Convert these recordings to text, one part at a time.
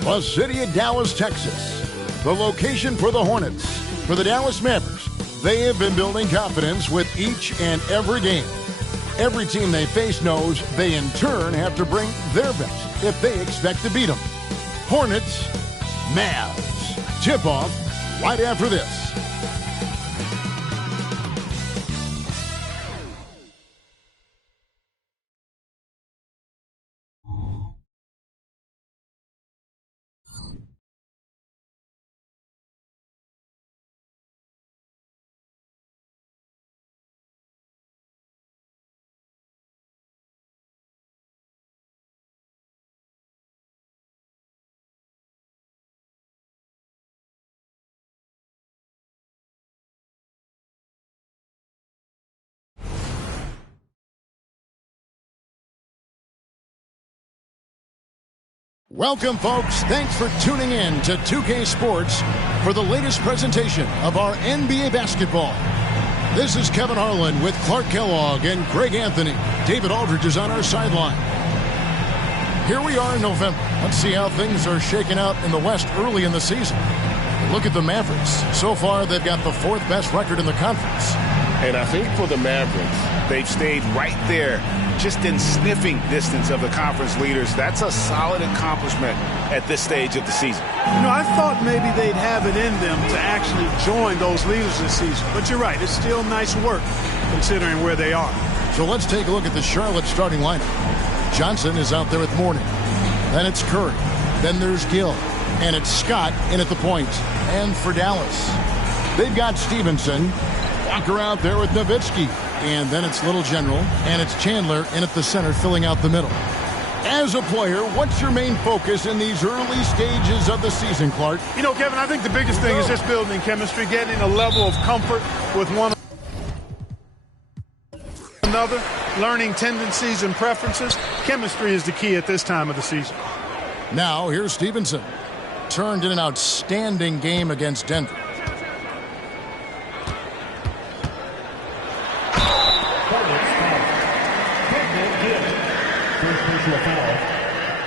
The city of Dallas, Texas. The location for the Hornets. For the Dallas Mavericks, they have been building confidence with each and every game. Every team they face knows they in turn have to bring their best if they expect to beat them. Hornets, Mavs. Tip-off right after this. Welcome, folks. Thanks for tuning in to 2K Sports for the latest presentation of our NBA basketball. This is Kevin Harlan with Clark Kellogg and Greg Anthony. David Aldridge is on our sideline. Here we are in November. Let's see how things are shaking out in the West early in the season. Look at the Mavericks. So far, they've got the fourth best record in the conference. And I think for the Mavericks, they've stayed right there, just in sniffing distance of the conference leaders. That's a solid accomplishment at this stage of the season. You know, I thought maybe they'd have it in them to actually join those leaders this season. But you're right, it's still nice work considering where they are. So let's take a look at the Charlotte starting lineup. Johnson is out there with Mourning. Then it's Curry. Then there's Gill. And it's Scott in at the point. And for Dallas, they've got Stevenson. Walker out there with Nowitzki. And then it's Little General. And it's Chandler in at the center filling out the middle. As a player, what's your main focus in these early stages of the season, Clark? You know, Kevin, I think the biggest thing is just building chemistry, getting a level of comfort with one another, learning tendencies and preferences. Chemistry is the key at this time of the season. Now, here's Stevenson. Turned in an outstanding game against Denver.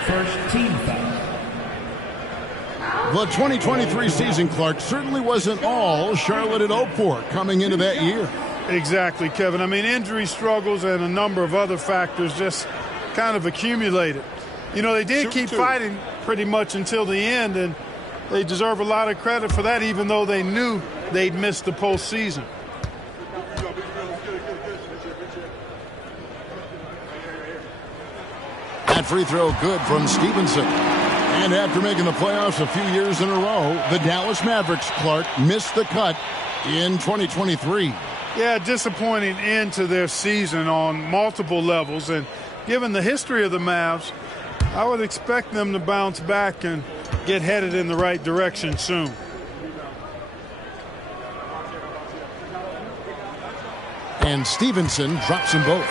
First team foul. The 2023 season, Clark, certainly wasn't all Charlotte had hoped for coming into that year. Exactly, Kevin. I mean, injury struggles and a number of other factors just kind of accumulated. You know, they did keep fighting pretty much until the end, and they deserve a lot of credit for that, even though they knew they'd missed the postseason. That free throw good from Stevenson. And after making the playoffs a few years in a row, the Dallas Mavericks, Clark, missed the cut in 2023. Yeah, disappointing end to their season on multiple levels. And given the history of the Mavs, I would expect them to bounce back and get headed in the right direction soon. And Stevenson drops them both.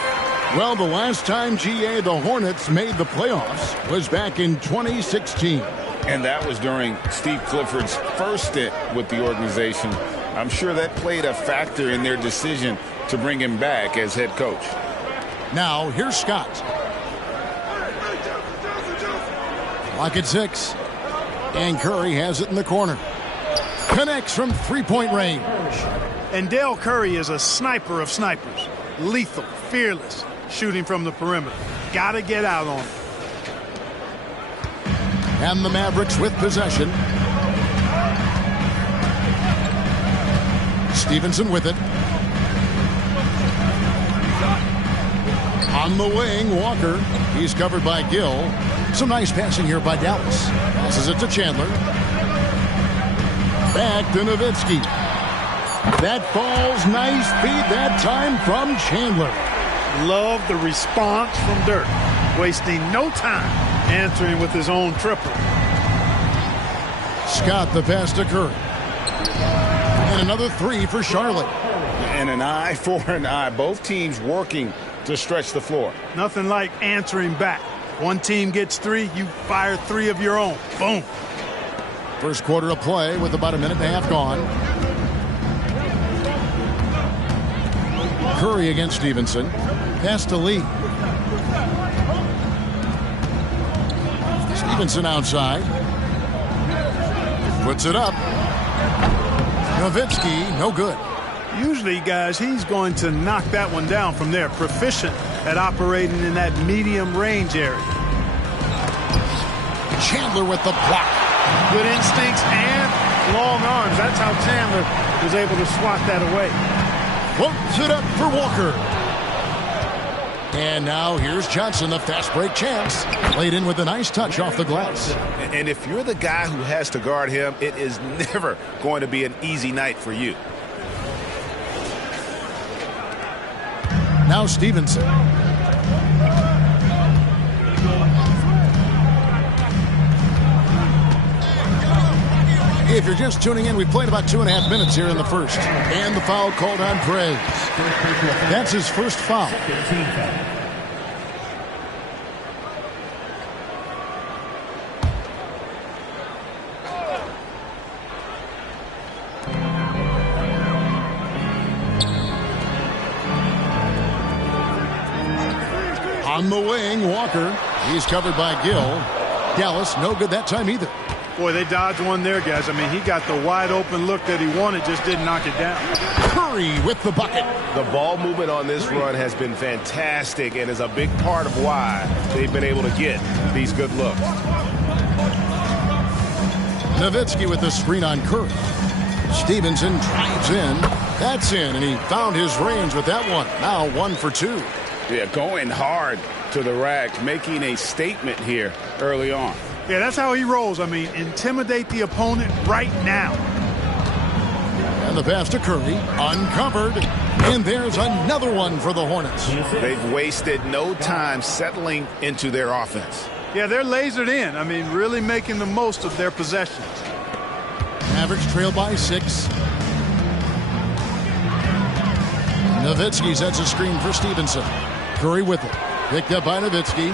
Well, the last time, GA, the Hornets made the playoffs was back in 2016. And that was during Steve Clifford's first stint with the organization. I'm sure that played a factor in their decision to bring him back as head coach. Now, here's Scott. Clock at 6. And Curry has it in the corner. Connects from three-point range. And Dell Curry is a sniper of snipers. Lethal, fearless, shooting from the perimeter. Got to get out on it. And the Mavericks with possession. Stevenson with it. On the wing, Walker. He's covered by Gill. Some nice passing here by Dallas. Passes it to Chandler. Back to Nowitzki. That falls nice feed that time from Chandler. Love the response from Dirk. Wasting no time answering with his own triple. Scott the pass to Curry. And another three for Charlotte. And an eye for an eye. Both teams working to stretch the floor. Nothing like answering back. One team gets three, you fire three of your own. Boom. First quarter of play with about a minute and a half gone. Curry against Stevenson. Pass to Lee. Stevenson outside. Puts it up. Nowitzki, no good. Usually, guys, he's going to knock that one down from there. Proficient at operating in that medium range area. Chandler with the block. Good instincts and long arms. That's how Chandler was able to swat that away. Floats it up for Walker. And now here's Johnson, the fast break chance. Laid in with a nice touch off the glass. And if you're the guy who has to guard him, it is never going to be an easy night for you. Now Stevenson. If you're just tuning in, we've played about 2.5 minutes here in the first. And the foul called on Perez. That's his first foul. On the wing, Walker. He's covered by Gill. Dallas, no good that time either. Boy, they dodged one there, guys. I mean, he got the wide open look that he wanted, just didn't knock it down. Curry with the bucket. The ball movement on this run has been fantastic and is a big part of why they've been able to get these good looks. Nowitzki with the screen on Curry. Stevenson drives in. That's in, and he found his range with that one. Now 1 for 2. Yeah, going hard to the rack, making a statement here early on. Yeah, that's how he rolls. I mean, intimidate the opponent right now. And the pass to Curry, uncovered. And there's another one for the Hornets. They've wasted no time settling into their offense. Yeah, they're lasered in. I mean, really making the most of their possessions. Mavericks trail by 6. Nowitzki sets a screen for Stevenson. Curry with it. Picked up by Nowitzki.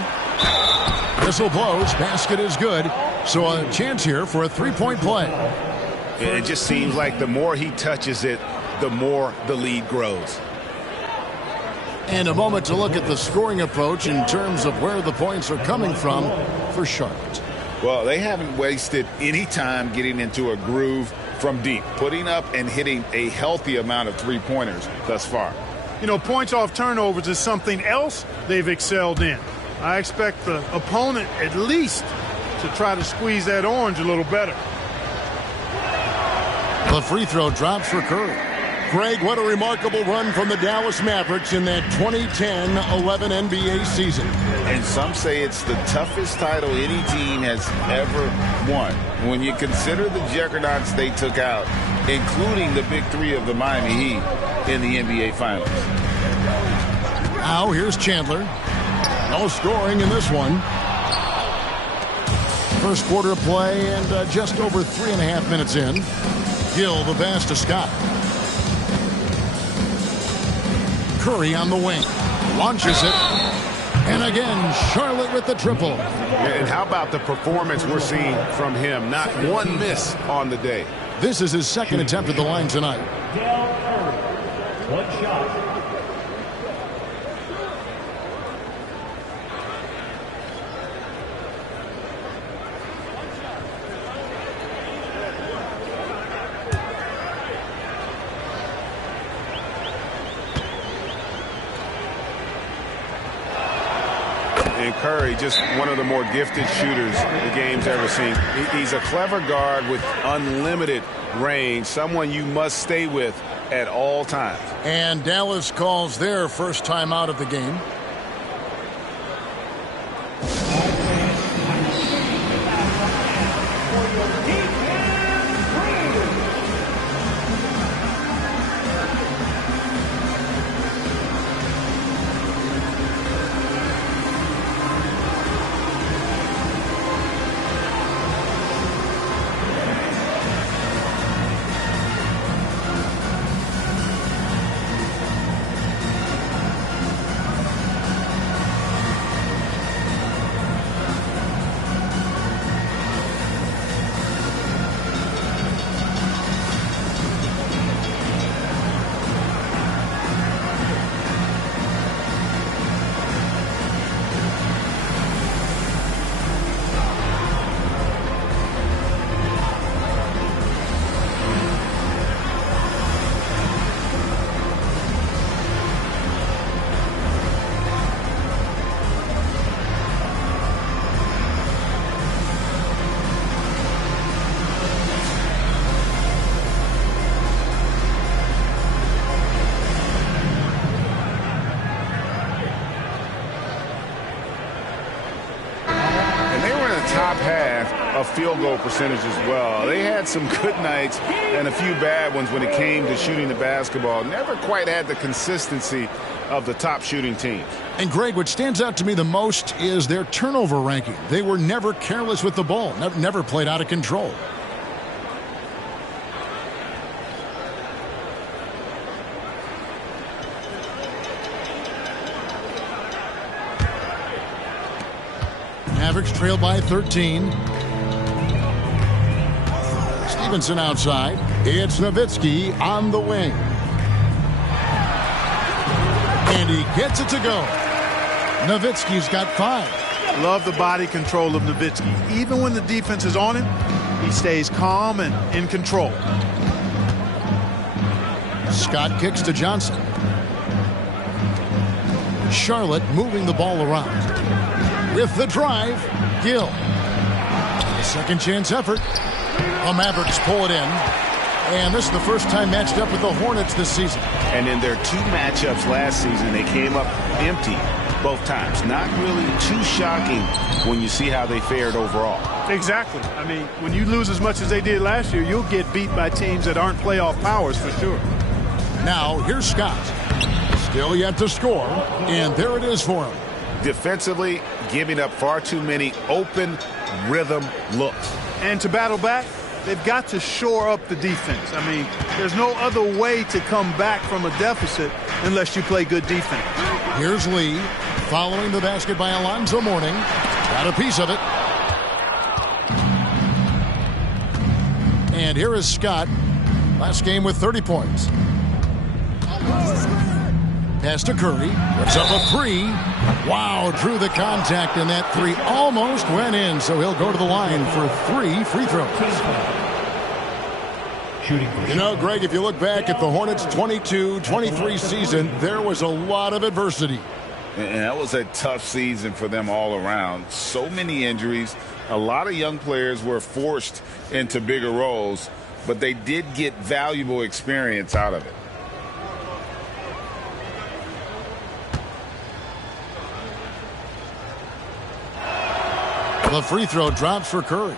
Whistle blows. Basket is good. So a chance here for a three-point play. It just seems like the more he touches it, the more the lead grows. And a moment to look at the scoring approach in terms of where the points are coming from for Charlotte. Well, they haven't wasted any time getting into a groove from deep, putting up and hitting a healthy amount of three-pointers thus far. You know, points off turnovers is something else they've excelled in. I expect the opponent at least to try to squeeze that orange a little better. The free throw drops for Curry. Greg, what a remarkable run from the Dallas Mavericks in that 2010-11 NBA season. And some say it's the toughest title any team has ever won. When you consider the juggernauts they took out, including the big three of the Miami Heat in the NBA Finals. Now here's Chandler. No scoring in this one. First quarter of play and just over 3.5 minutes in. Gill the pass to Scott. Curry on the wing. Launches it. And again, Charlotte with the triple. And how about the performance we're seeing from him? Not one miss on the day. This is his second attempt at the line tonight. One shot. And Curry, just one of the more gifted shooters the game's ever seen. He's a clever guard with unlimited range, someone you must stay with at all times. And Dallas calls their first time out of the game. top half of field goal percentage as well. They had some good nights and a few bad ones when it came to shooting the basketball. Never quite had the consistency of the top shooting teams. And Greg, what stands out to me the most is their turnover ranking. They were never careless with the ball, never played out of control. Mavericks trail by 13. Stevenson outside. It's Nowitzki on the wing. And he gets it to go. Nowitzki's got 5. Love the body control of Nowitzki. Even when the defense is on him, he stays calm and in control. Scott kicks to Johnson. Charlotte moving the ball around. With the drive, Gill. A second chance effort. The Mavericks pull it in. And this is the first time matched up with the Hornets this season. And in their 2 matchups last season, they came up empty both times. Not really too shocking when you see how they fared overall. Exactly. I mean, when you lose as much as they did last year, you'll get beat by teams that aren't playoff powers for sure. Now, here's Scott. Still yet to score. And there it is for him. Defensively, giving up far too many open rhythm looks. And to battle back, they've got to shore up the defense. I mean, there's no other way to come back from a deficit unless you play good defense. Here's Lee, following the basket by Alonzo Mourning. Got a piece of it. And here is Scott. Last game with 30 points. Pass to Curry. Puts up a 3. Wow, drew the contact, and that 3 almost went in. So he'll go to the line for 3 free throws. You know, Greg, if you look back at the Hornets' 22-23 season, there was a lot of adversity. And that was a tough season for them all around. So many injuries. A lot of young players were forced into bigger roles, but they did get valuable experience out of it. The free throw drops for Curry.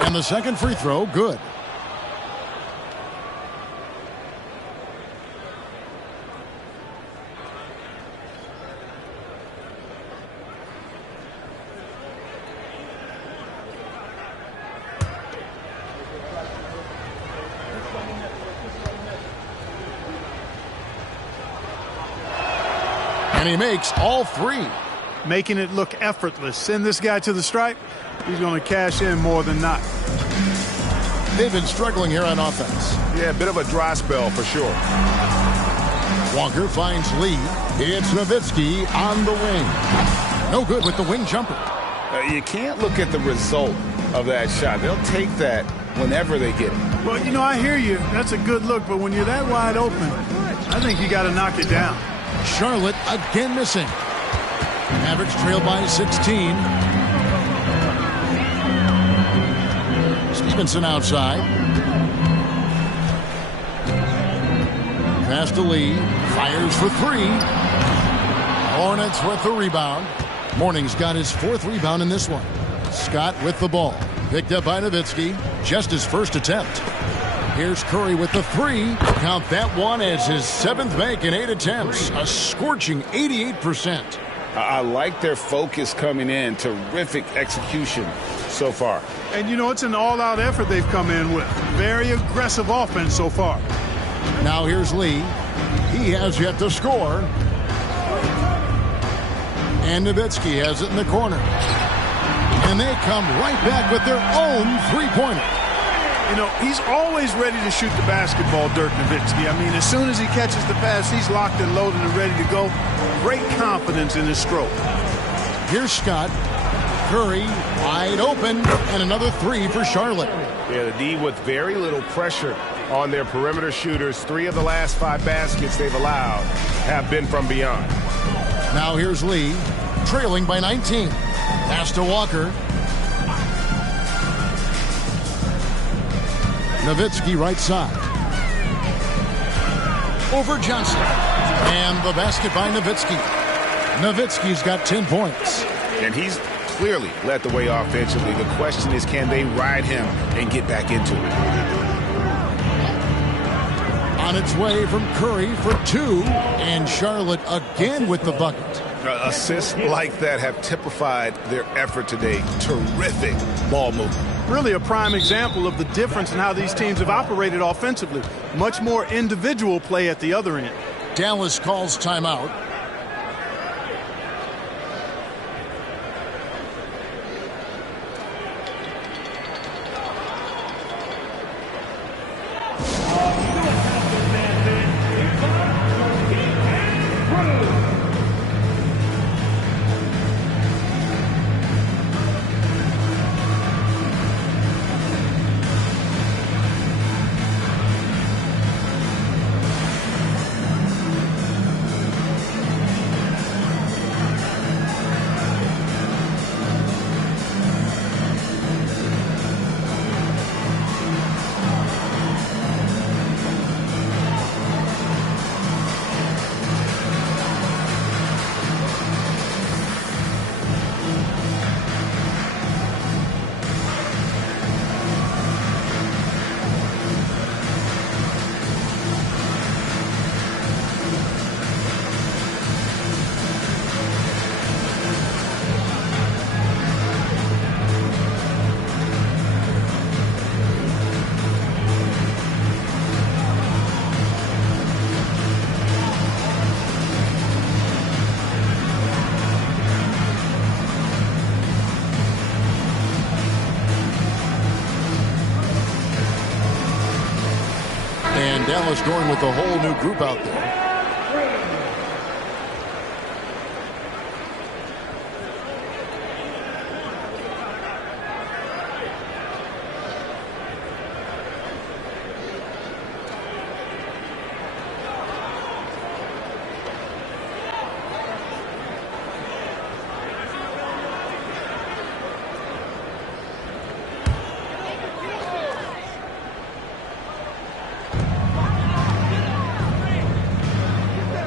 And the second free throw, good. And he makes all 3. Making it look effortless. Send this guy to the stripe. He's going to cash in more than not. They've been struggling here on offense. Yeah, a bit of a dry spell for sure. Walker finds Lee. It's Nowitzki on the wing. No good with the wing jumper. You can't look at the result of that shot. They'll take that whenever they get it. Well, you know, I hear you. That's a good look. But when you're that wide open, I think you got to knock it down. Charlotte again missing. Mavericks trail by 16. Stevenson outside. Pass to Lee. Fires for 3. Hornets with the rebound. Mourning's got his 4th rebound in this one. Scott with the ball. Picked up by Nowitzki. Just his first attempt. Here's Curry with the 3. Count that one as his 7th make in 8 attempts. A scorching 88%. I like their focus coming in. Terrific execution so far. And, you know, it's an all-out effort they've come in with. Very aggressive offense so far. Now here's Lee. He has yet to score. And Nowitzki has it in the corner. And they come right back with their own 3-pointer. You know, he's always ready to shoot the basketball, Dirk Nowitzki. I mean, as soon as he catches the pass, he's locked and loaded and ready to go. Great confidence in his stroke. Here's Scott. Curry wide open, and another 3 for Charlotte. Yeah, the D with very little pressure on their perimeter shooters. 3 of the last 5 baskets they've allowed have been from beyond. Now here's Lee, trailing by 19. Pass to Walker. Nowitzki right side. Over Johnson. And the basket by Nowitzki. Nowitzki's got 10 points. And he's clearly led the way offensively. The question is, can they ride him and get back into it? On its way from Curry for 2. And Charlotte again with the bucket. Assists like that have typified their effort today. Terrific ball movement. Really a prime example of the difference in how these teams have operated offensively. Much more individual play at the other end. Dallas calls timeout. Dallas going with a whole new group out there.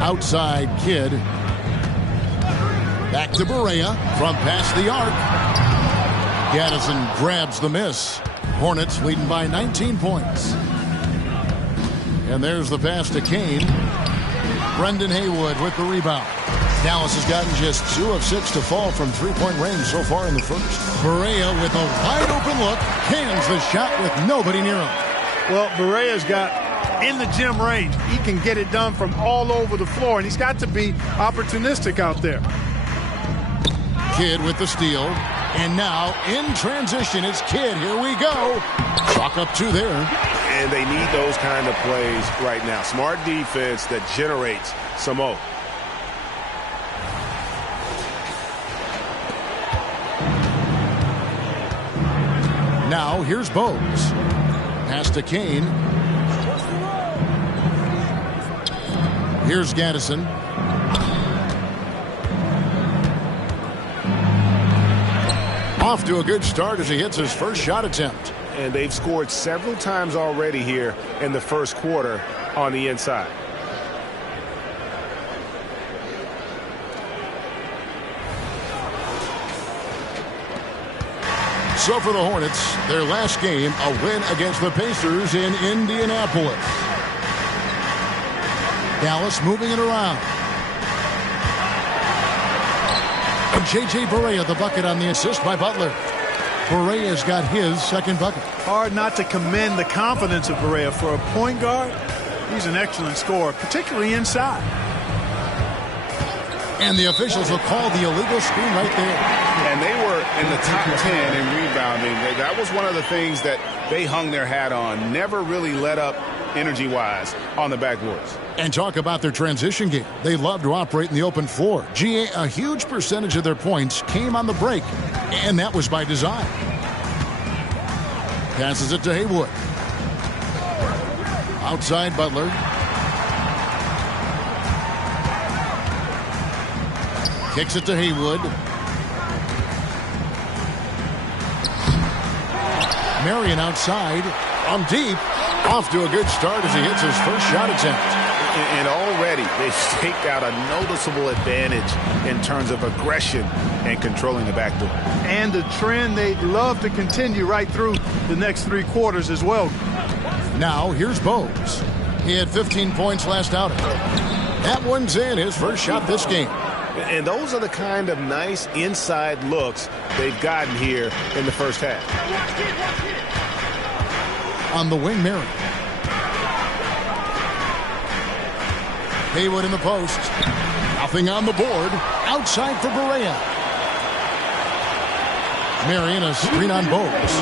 Outside Kidd. Back to Barea from past the arc. Gaddison grabs the miss. Hornets leading by 19 points. And there's the pass to Kane. Brendan Haywood with the rebound. Dallas has gotten just 2 of 6 to fall from three-point range so far in the first. Barea with a wide open look. Cans the shot with nobody near him. Well, Barea's got in the gym range. He can get it done from all over the floor, and he's got to be opportunistic out there. Kidd with the steal. And now in transition, it's Kidd. Here we go. Chalk up 2 there. And they need those kind of plays right now. Smart defense that generates some more. Now here's Bowes. Pass to Kane. Here's Gaddison. Off to a good start as he hits his first shot attempt. And they've scored several times already here in the first quarter on the inside. So for the Hornets, their last game, a win against the Pacers in Indianapolis. Dallas moving it around. And J.J. Barea, the bucket on the assist by Butler. Barea's got his second bucket. Hard not to commend the confidence of Barea. For a point guard, he's an excellent scorer, particularly inside. And the officials will call the illegal screen right there. And they were in the top 10 in rebounding. That was one of the things that they hung their hat on. Never really let up energy-wise on the backboards. And talk about their transition game. They love to operate in the open floor. A huge percentage of their points came on the break, and that was by design. Passes it to Haywood. Outside Butler. Kicks it to Haywood. Marion outside. On deep. Off to a good start as he hits his first shot attempt. And already they've staked out a noticeable advantage in terms of aggression and controlling the back door. And the trend they'd love to continue right through the next 3 quarters as well. Now here's Bogues. He had 15 points last outing. That one's in, his first shot this game. And those are the kind of nice inside looks they've gotten here in the first half. On the wing, Marion. Haywood in the post. Nothing on the board. Outside for Barea. Marion, a screen on Bogues.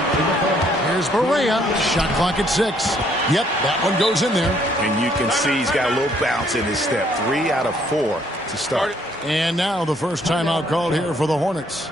Here's Barea. Shot clock at 6. Yep, that one goes in there. And you can see he's got a little bounce in his step. 3 out of 4 to start. And now the first timeout called here for the Hornets.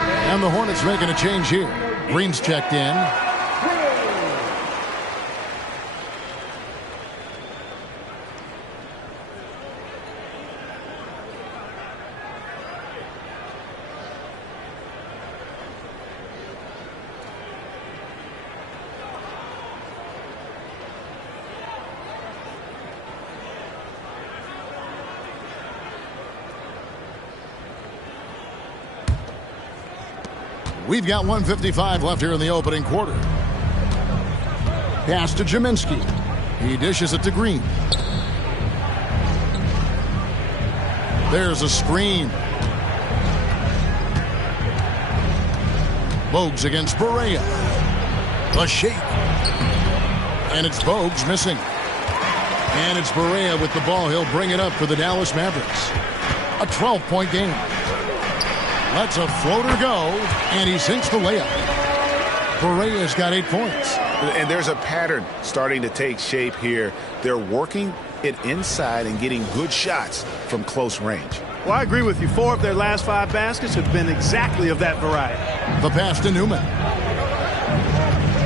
And the Hornets making a change here. Green's checked in. We've got 1:55 left here in the opening quarter. Pass to Jaminski. He dishes it to Green. There's a screen. Bogues against Barea. A shake. And it's Bogues missing. And it's Barea with the ball. He'll bring it up for the Dallas Mavericks. A 12-point game. Lets a floater go, and he sinks the layup. Barea's got 8 points. And there's a pattern starting to take shape here. They're working it inside and getting good shots from close range. Well, I agree with you. 4 of their last 5 baskets have been exactly of that variety. The pass to Newman.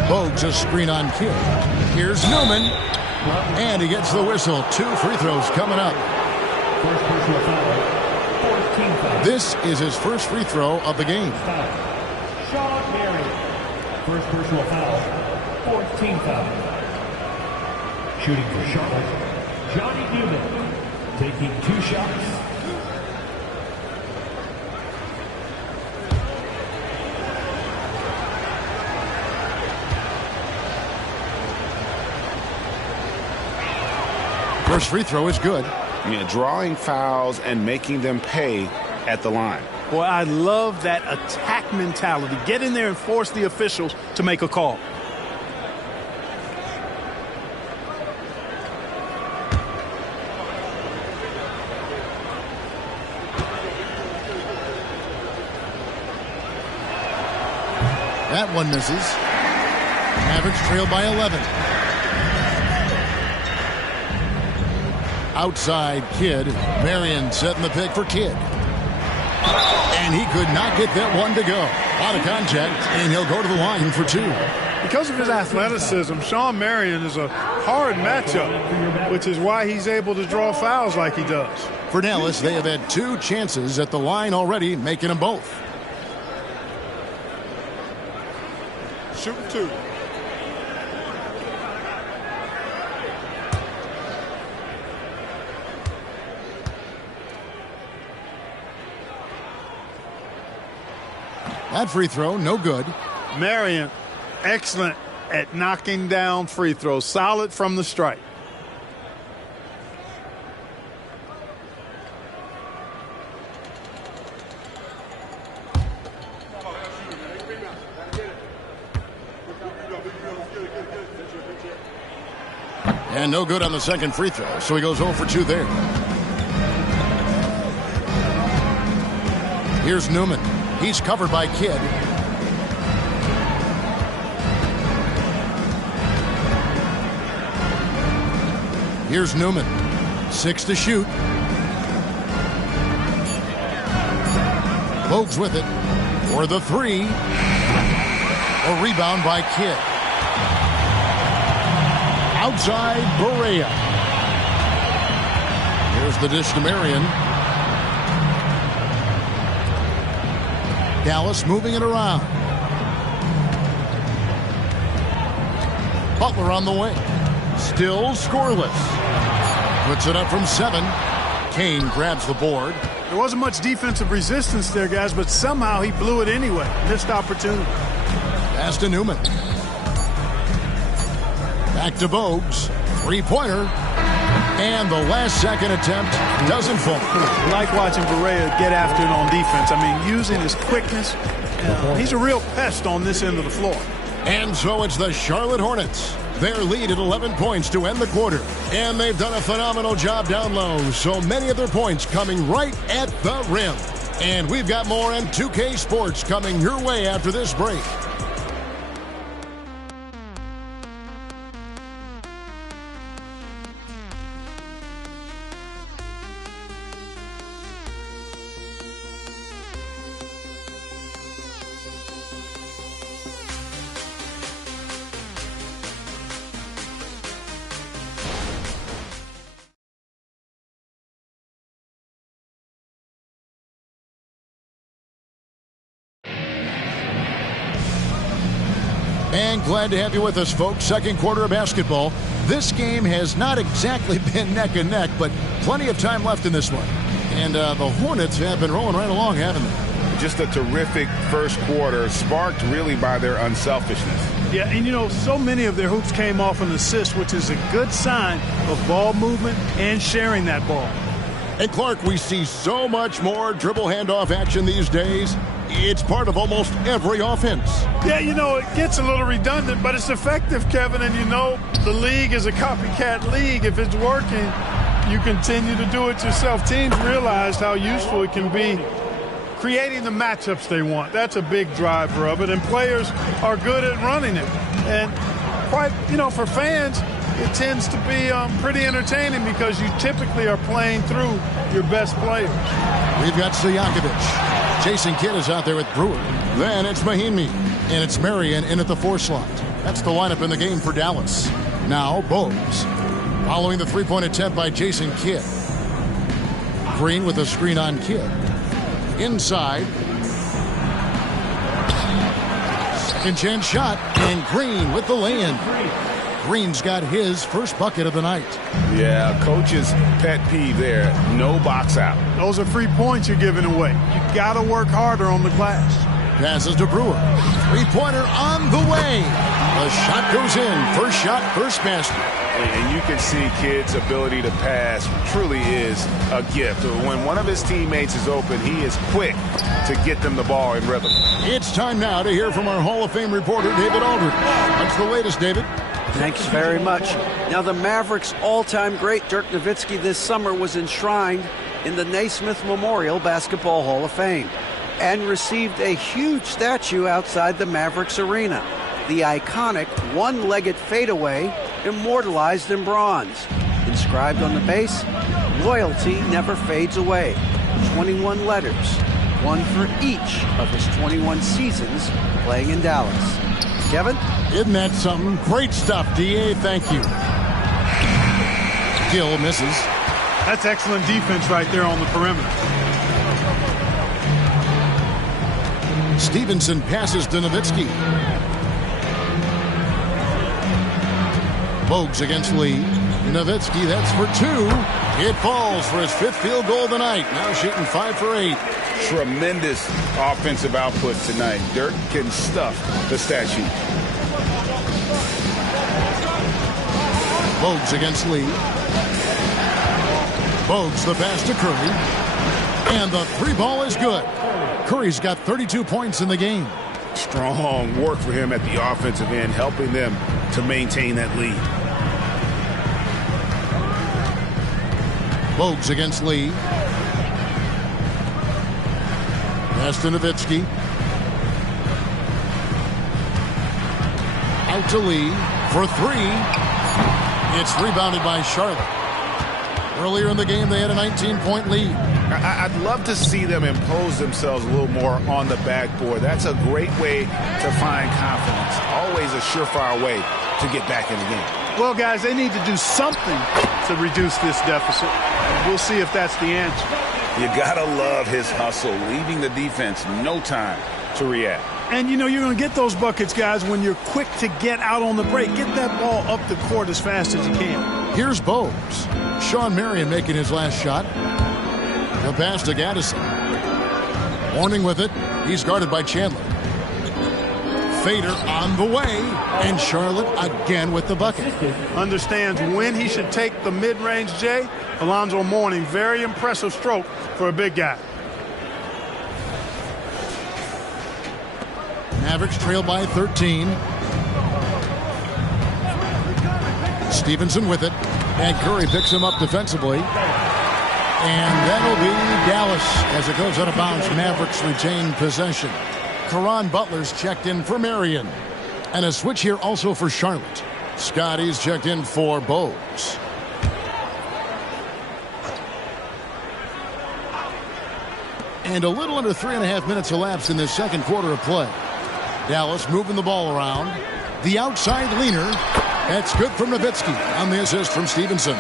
Bogues a screen on Kidd. Here's Newman. And he gets the whistle. 2 free throws coming up. First personal foul. This is his first free throw of the game. Sean Marion. First personal foul. 14 foul. Shooting for Charlotte, Johnny Newman. Taking 2 shots. First free throw is good. Yeah, drawing fouls and making them pay at the line. Boy, I love that attack mentality. Get in there and force the officials to make a call. That one misses. Mavericks trail by 11. Outside, Kidd. Marion setting the pick for Kidd. And he could not get that one to go. Out of contact, and he'll go to the line for 2. because of his athleticism, Shawn Marion is a hard matchup, which is why he's able to draw fouls like he does. For Dallas, they have had 2 chances at the line already, making them both. Shooting 2. That free throw, no good. Marion, excellent at knocking down free throws. Solid from the stripe. And no good on the second free throw, so he goes 0 for 2 there. Here's Newman. He's covered by Kidd. Here's Newman. 6 to shoot. Bogues with it for the 3. A rebound by Kidd. Outside Barea. Here's the dish to Marion. Dallas moving it around. Butler on the way. Still scoreless. Puts it up from 7. Kane grabs the board. There wasn't much defensive resistance there, guys, but somehow he blew it anyway. Missed opportunity. Pass to Newman. Back to Bogues. 3-pointer. And the last second attempt doesn't fall. I like watching Barea get after it on defense. I mean, using his quickness. He's a real pest on this end of the floor. And so it's the Charlotte Hornets. Their lead at 11 points to end the quarter. And they've done a phenomenal job down low. So many of their points coming right at the rim. And we've got more on 2K Sports coming your way after this break. And glad to have you with us, folks. Second quarter of basketball. This game has not exactly been neck and neck, but plenty of time left in this one. And the Hornets have been rolling right along, haven't they? Just a terrific first quarter, sparked really by their unselfishness. Yeah, and you know, so many of their hoops came off an assist, which is a good sign of ball movement and sharing that ball. And Clark, we see so much more dribble handoff action these days. It's part of almost every offense. Yeah, you know, it gets a little redundant, but it's effective, Kevin. And you know, the league is a copycat league. If it's working, you continue to do it yourself. Teams realized how useful it can be creating the matchups they want. That's a big driver of it, and players are good at running it. And quite, you know, for fans, it tends to be pretty entertaining because you typically are playing through your best players. We've got Stojakovic. Jason Kidd is out there with Brewer. Then it's Mahinmi. And it's Marion in at the 4 slot. That's the lineup in the game for Dallas. Now Bogues. Following the 3-point attempt by Jason Kidd. Green with a screen on Kidd. Inside. Second chance shot. And Green with the lay-in. Green's got his first bucket of the night. Yeah, coach's pet peeve there. No box out. Those are free points you're giving away. You got to work harder on the glass. Passes to Brewer. 3-pointer on the way. The shot goes in. First shot, first basket. And you can see Kidd's ability to pass truly is a gift. When one of his teammates is open, he is quick to get them the ball in rhythm. It's time now to hear from our Hall of Fame reporter, David Aldridge. What's the latest, David? Thanks very much. Now, the Mavericks' all-time great Dirk Nowitzki this summer was enshrined in the Naismith Memorial Basketball Hall of Fame and received a huge statue outside the Mavericks arena. The iconic one-legged fadeaway immortalized in bronze. Inscribed on the base, loyalty never fades away. 21 letters, one for each of his 21 seasons playing in Dallas. Kevin? Isn't that something? Great stuff, D.A. Thank you. Gill misses. That's excellent defense right there on the perimeter. Stevenson passes to Nowitzki. Bogues against Lee. Nowitzki, that's for 2. It falls for his 5th field goal of the night. Now shooting 5 for 8. Tremendous offensive output tonight. Dirk can stuff the stat sheet. Bogues against Lee. Bogues the pass to Curry. And the 3-ball is good. Curry's got 32 points in the game. Strong work for him at the offensive end, helping them to maintain that lead. Bogues against Lee. Pass to Nowitzki. Out to Lee for 3. It's rebounded by Charlotte. Earlier in the game, they had a 19-point lead. I'd love to see them impose themselves a little more on the backboard. That's a great way to find confidence. Always a surefire way to get back in the game. Well, guys, they need to do something to reduce this deficit. We'll see if that's the answer. You gotta love his hustle, leaving the defense no time to react. And, you know, you're going to get those buckets, guys, when you're quick to get out on the break. Get that ball up the court as fast as you can. Here's Bogues. Sean Marion making his last shot. The pass to Gaddison. Warning with it. He's guarded by Chandler. Fader on the way. And Charlotte again with the bucket. Understands when he should take the mid-range, Jay. Alonzo Mourning, very impressive stroke for a big guy. Mavericks trail by 13. Stevenson with it. And Curry picks him up defensively. And that'll be Dallas as it goes out of bounds. Mavericks retain possession. Caron Butler's checked in for Marion. And a switch here also for Charlotte. Scotty's checked in for Bogues. And a little under 3.5 minutes elapsed in this second quarter of play. Dallas moving the ball around. The outside leaner. That's good from Nowitzki on the assist from Stevenson.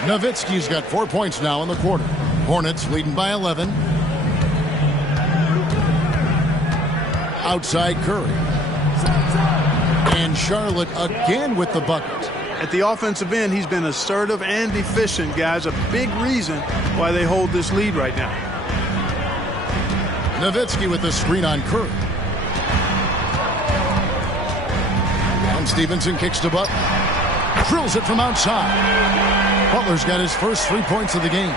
Nowitzki's got 4 points now in the quarter. Hornets leading by 11. Outside Curry. And Charlotte again with the bucket. At the offensive end, he's been assertive and efficient, guys. A big reason why they hold this lead right now. Nowitzki with the screen on Curry. And Stevenson kicks to Butler. Drills it from outside. Butler's got his first 3 points of the game.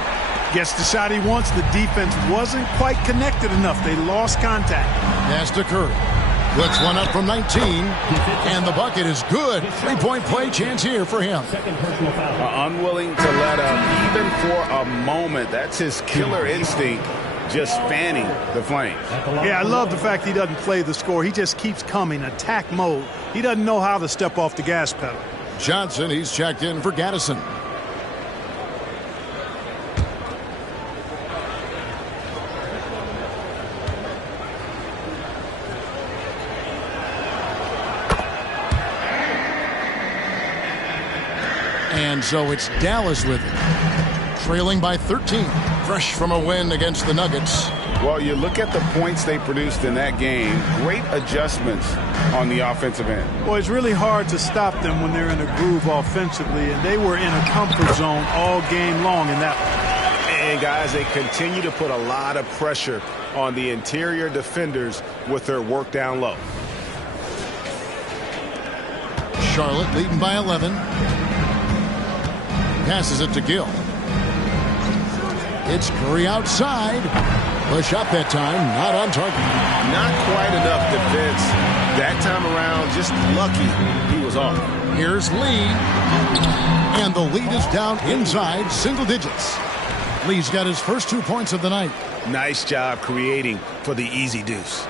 Gets the shot he wants. The defense wasn't quite connected enough. They lost contact. Pass to Curry. Puts one up from 19. And the bucket is good. 3-point play chance here for him. Unwilling to let up even for a moment. That's his killer instinct. Just fanning the flames. Yeah, I love the fact he doesn't play the score. He just keeps coming, attack mode. He doesn't know how to step off the gas pedal. Johnson, he's checked in for Gaddison. And so it's Dallas with it. Trailing by 13. Fresh from a win against the Nuggets. Well, you look at the points they produced in that game. Great adjustments on the offensive end. Well, it's really hard to stop them when they're in a groove offensively, and they were in a comfort zone all game long in that one. And, guys, they continue to put a lot of pressure on the interior defenders with their work down low. Charlotte leading by 11. Passes it to Gill. It's Curry outside. Push up that time, not on target. Not quite enough defense that time around. Just lucky he was off. Here's Lee. And the lead is down inside single digits. Lee's got his first 2 points of the night. Nice job creating for the easy deuce.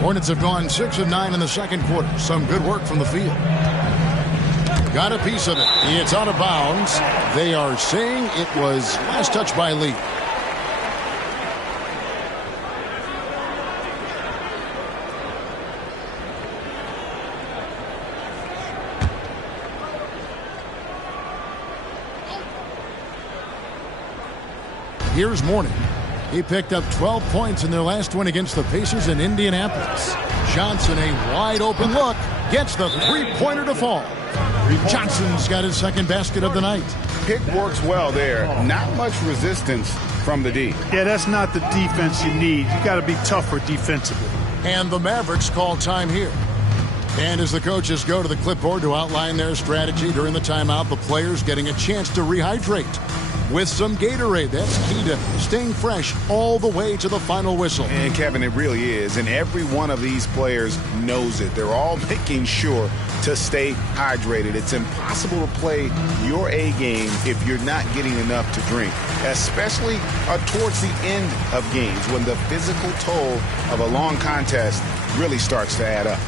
Hornets have gone 6 of 9 in the second quarter. Some good work from the field. Got a piece of it. It's out of bounds. They are saying it was last touch by Lee. Here's Mourning. He picked up 12 points in their last win against the Pacers in Indianapolis. Johnson, a wide open look, gets the three-pointer to fall. Johnson's got his second basket of the night. Pick works well there. Not much resistance from the D. Yeah, that's not the defense you need. You got to be tougher defensively. And the Mavericks call time here. And as the coaches go to the clipboard to outline their strategy during the timeout, the players getting a chance to rehydrate with some Gatorade. That's key to staying fresh all the way to the final whistle. And Kevin, it really is. And every one of these players knows it. They're all making sure to stay hydrated. It's impossible to play your A game if you're not getting enough to drink, especially towards the end of games when the physical toll of a long contest really starts to add up.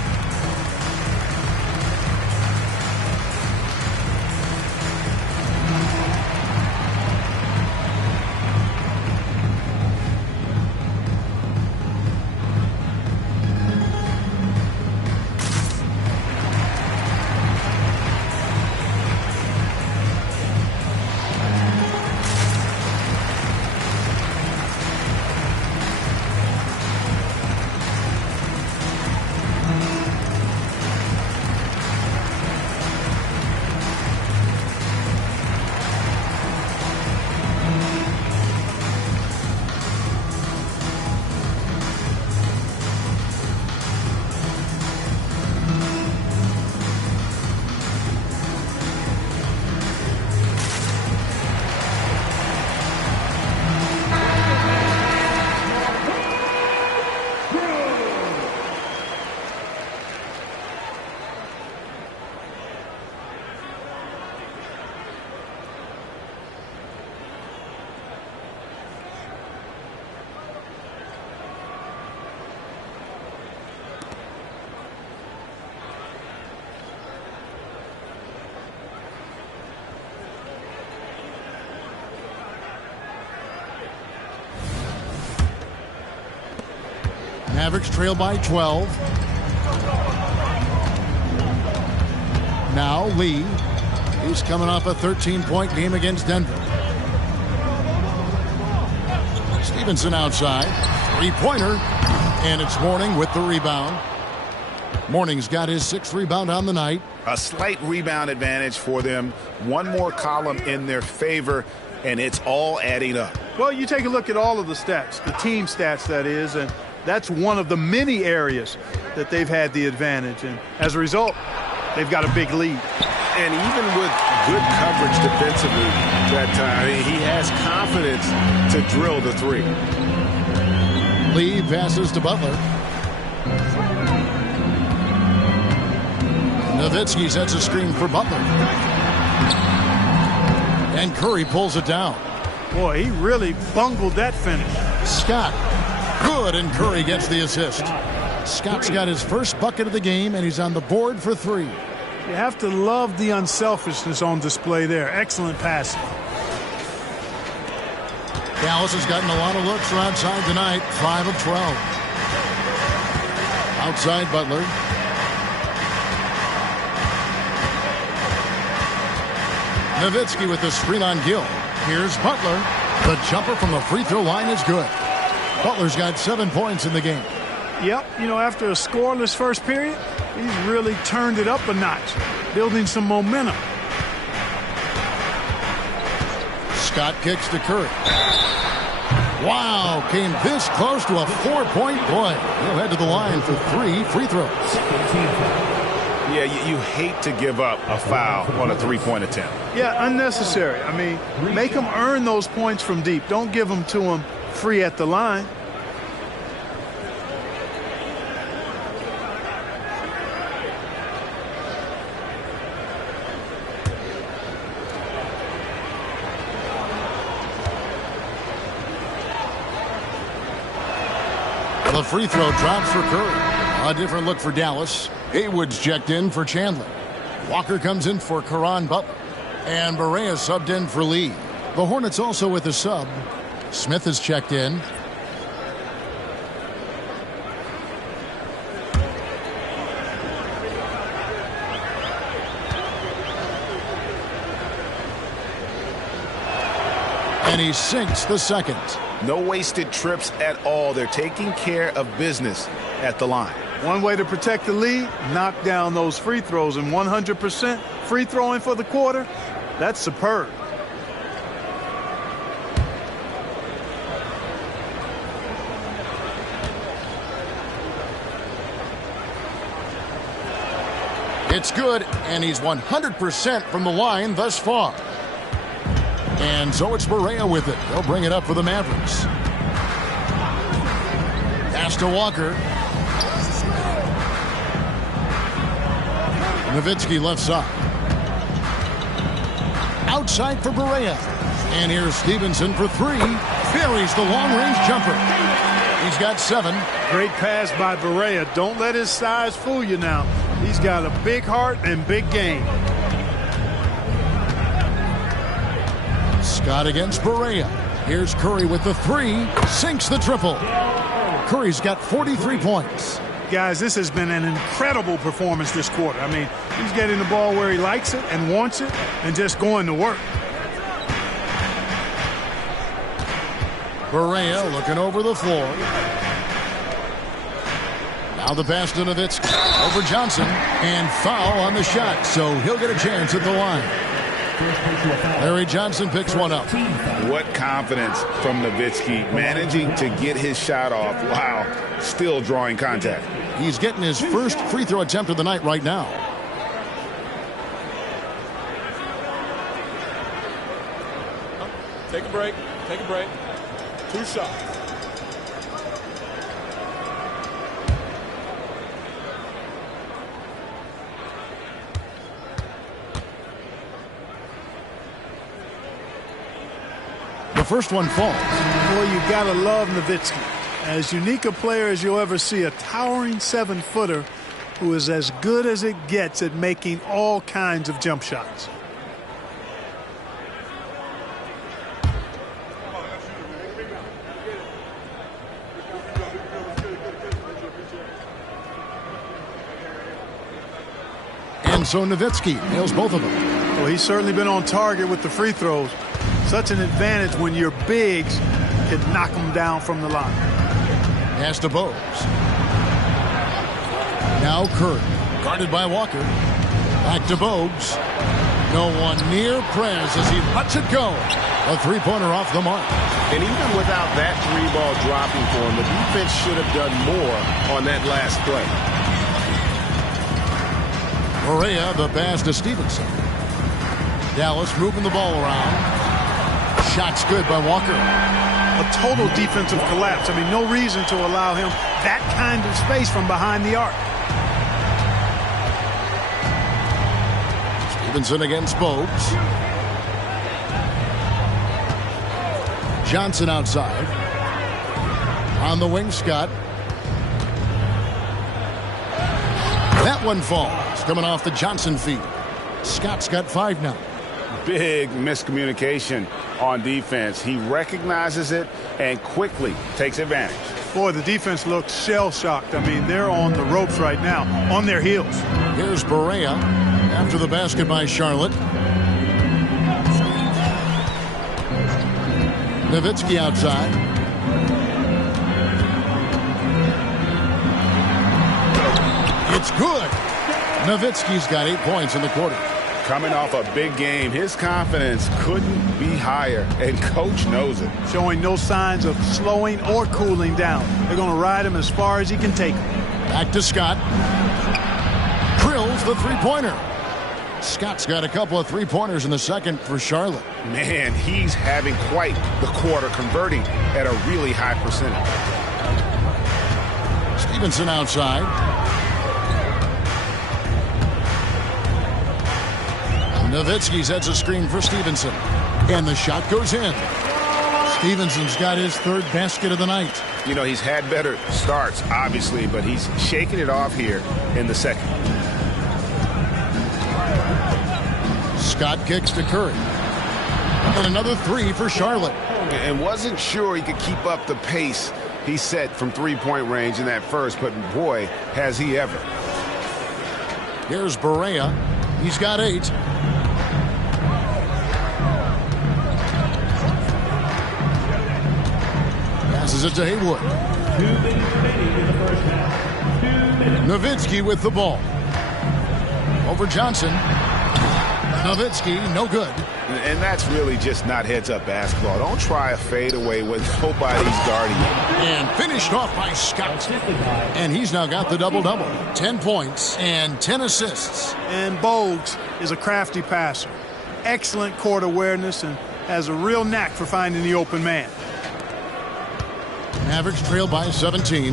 Mavericks trail by 12. Now Lee. He's coming off a 13-point game against Denver. Stevenson outside. Three-pointer. And it's Mourning with the rebound. Mourning's got his sixth rebound on the night. A slight rebound advantage for them. One more column in their favor, and it's all adding up. Well, you take a look at all of the stats, the team stats, that is, and that's one of the many areas that they've had the advantage. And as a result, they've got a big lead. And even with good coverage defensively that time, he has confidence to drill the three. Lee passes to Butler. Nowitzki sets a screen for Butler. And Curry pulls it down. Boy, he really bungled that finish. Scott. Good, and Curry gets the assist. Scott's got his first bucket of the game, and he's on the board for three. You have to love the unselfishness on display there. Excellent passing. Dallas has gotten a lot of looks from outside tonight. 5 of 12. Outside Butler. Nowitzki with the screen on Gill. Here's Butler. The jumper from the free throw line is good. Butler's got 7 points in the game. Yep, you know, after a scoreless first period, he's really turned it up a notch, building some momentum. Scott kicks to Curry. Wow, came this close to a 4-point play. He'll head to the line for 3 free throws. Yeah, you hate to give up a foul on a three-point attempt. Yeah, unnecessary. I mean, make them earn those points from deep. Don't give them to them free at the line. The free throw drops for Curry. A different look for Dallas. Haywood's checked in for Chandler. Walker comes in for Caron Butler. And Barea subbed in for Lee. The Hornets also with a sub. Smith is checked in. And he sinks the second. No wasted trips at all. They're taking care of business at the line. One way to protect the lead, knock down those free throws, and 100% free throwing for the quarter, that's superb. It's good, and he's 100% from the line thus far. And so it's Barea with it. They'll bring it up for the Mavericks. Pass to Walker. Nowitzki left side. Outside for Barea. And here's Stevenson for three. Buries the long-range jumper. He's got 7. Great pass by Barea. Don't let his size fool you now. He's got a big heart and big game. Scott against Barea. Here's Curry with the 3. Sinks the triple. Curry's got 43 points. Guys, this has been an incredible performance this quarter. I mean, he's getting the ball where he likes it and wants it and just going to work. Barea looking over the floor. Now the pass to Nowitzki. Over Johnson. And foul on the shot. So he'll get a chance at the line. Larry Johnson picks one up. What confidence from Nowitzki, managing to get his shot off while still drawing contact. He's getting his first free throw attempt of the night right now. Take a break. Take a break. 2 shots. The first one falls. Boy, you gotta love Nowitzki. As unique a player as you'll ever see, a towering 7-footer who is as good as it gets at making all kinds of jump shots. And so Nowitzki nails both of them. Well, he's certainly been on target with the free throws. Such an advantage when your bigs can knock them down from the line. Pass to Bogues. Now Curry, guarded by Walker. Back to Bogues. No one near Prez as he lets it go. A three-pointer off the mark. And even without that 3-ball dropping for him, the defense should have done more on that last play. Barea, the pass to Stevenson. Dallas moving the ball around. Shot's good by Walker. A total defensive collapse. I mean, no reason to allow him that kind of space from behind the arc. Stevenson against Bogues. Johnson outside. On the wing, Scott. That one falls. Coming off the Johnson feed. Scott's got 5 now. Big miscommunication on defense. He recognizes it and quickly takes advantage. Boy, the defense looks shell-shocked. I mean, they're on the ropes right now, on their heels. Here's Barea after the basket by Charlotte. Nowitzki outside. It's good. Nowitzki's got 8 points in the quarter. Coming off a big game, his confidence couldn't be higher, and coach knows it. Showing no signs of slowing or cooling down. They're going to ride him as far as he can take him. Back to Scott. Drills the three-pointer. Scott's got a couple of three-pointers in the second for Charlotte. Man, he's having quite the quarter, converting at a really high percentage. Stevenson outside. Nowitzki sets a screen for Stevenson. And the shot goes in. Stevenson's got his 3rd basket of the night. You know, he's had better starts, obviously, but he's shaking it off here in the second. Scott kicks to Curry. And another 3 for Charlotte. And wasn't sure he could keep up the pace he set from three-point range in that first, but boy, has he ever. Here's Barea. He's got 8. passes it to Haywood. 2 minutes remaining in the first half. 2 minutes. Nowitzki with the ball. Over Johnson. Nowitzki, no good. And that's really just not heads-up basketball. Don't try a fadeaway when nobody's guarding you. And finished off by Scott. And he's now got the double-double. 10 points and 10 assists. And Bogues is a crafty passer. Excellent court awareness and has a real knack for finding the open man. Mavericks trail by 17.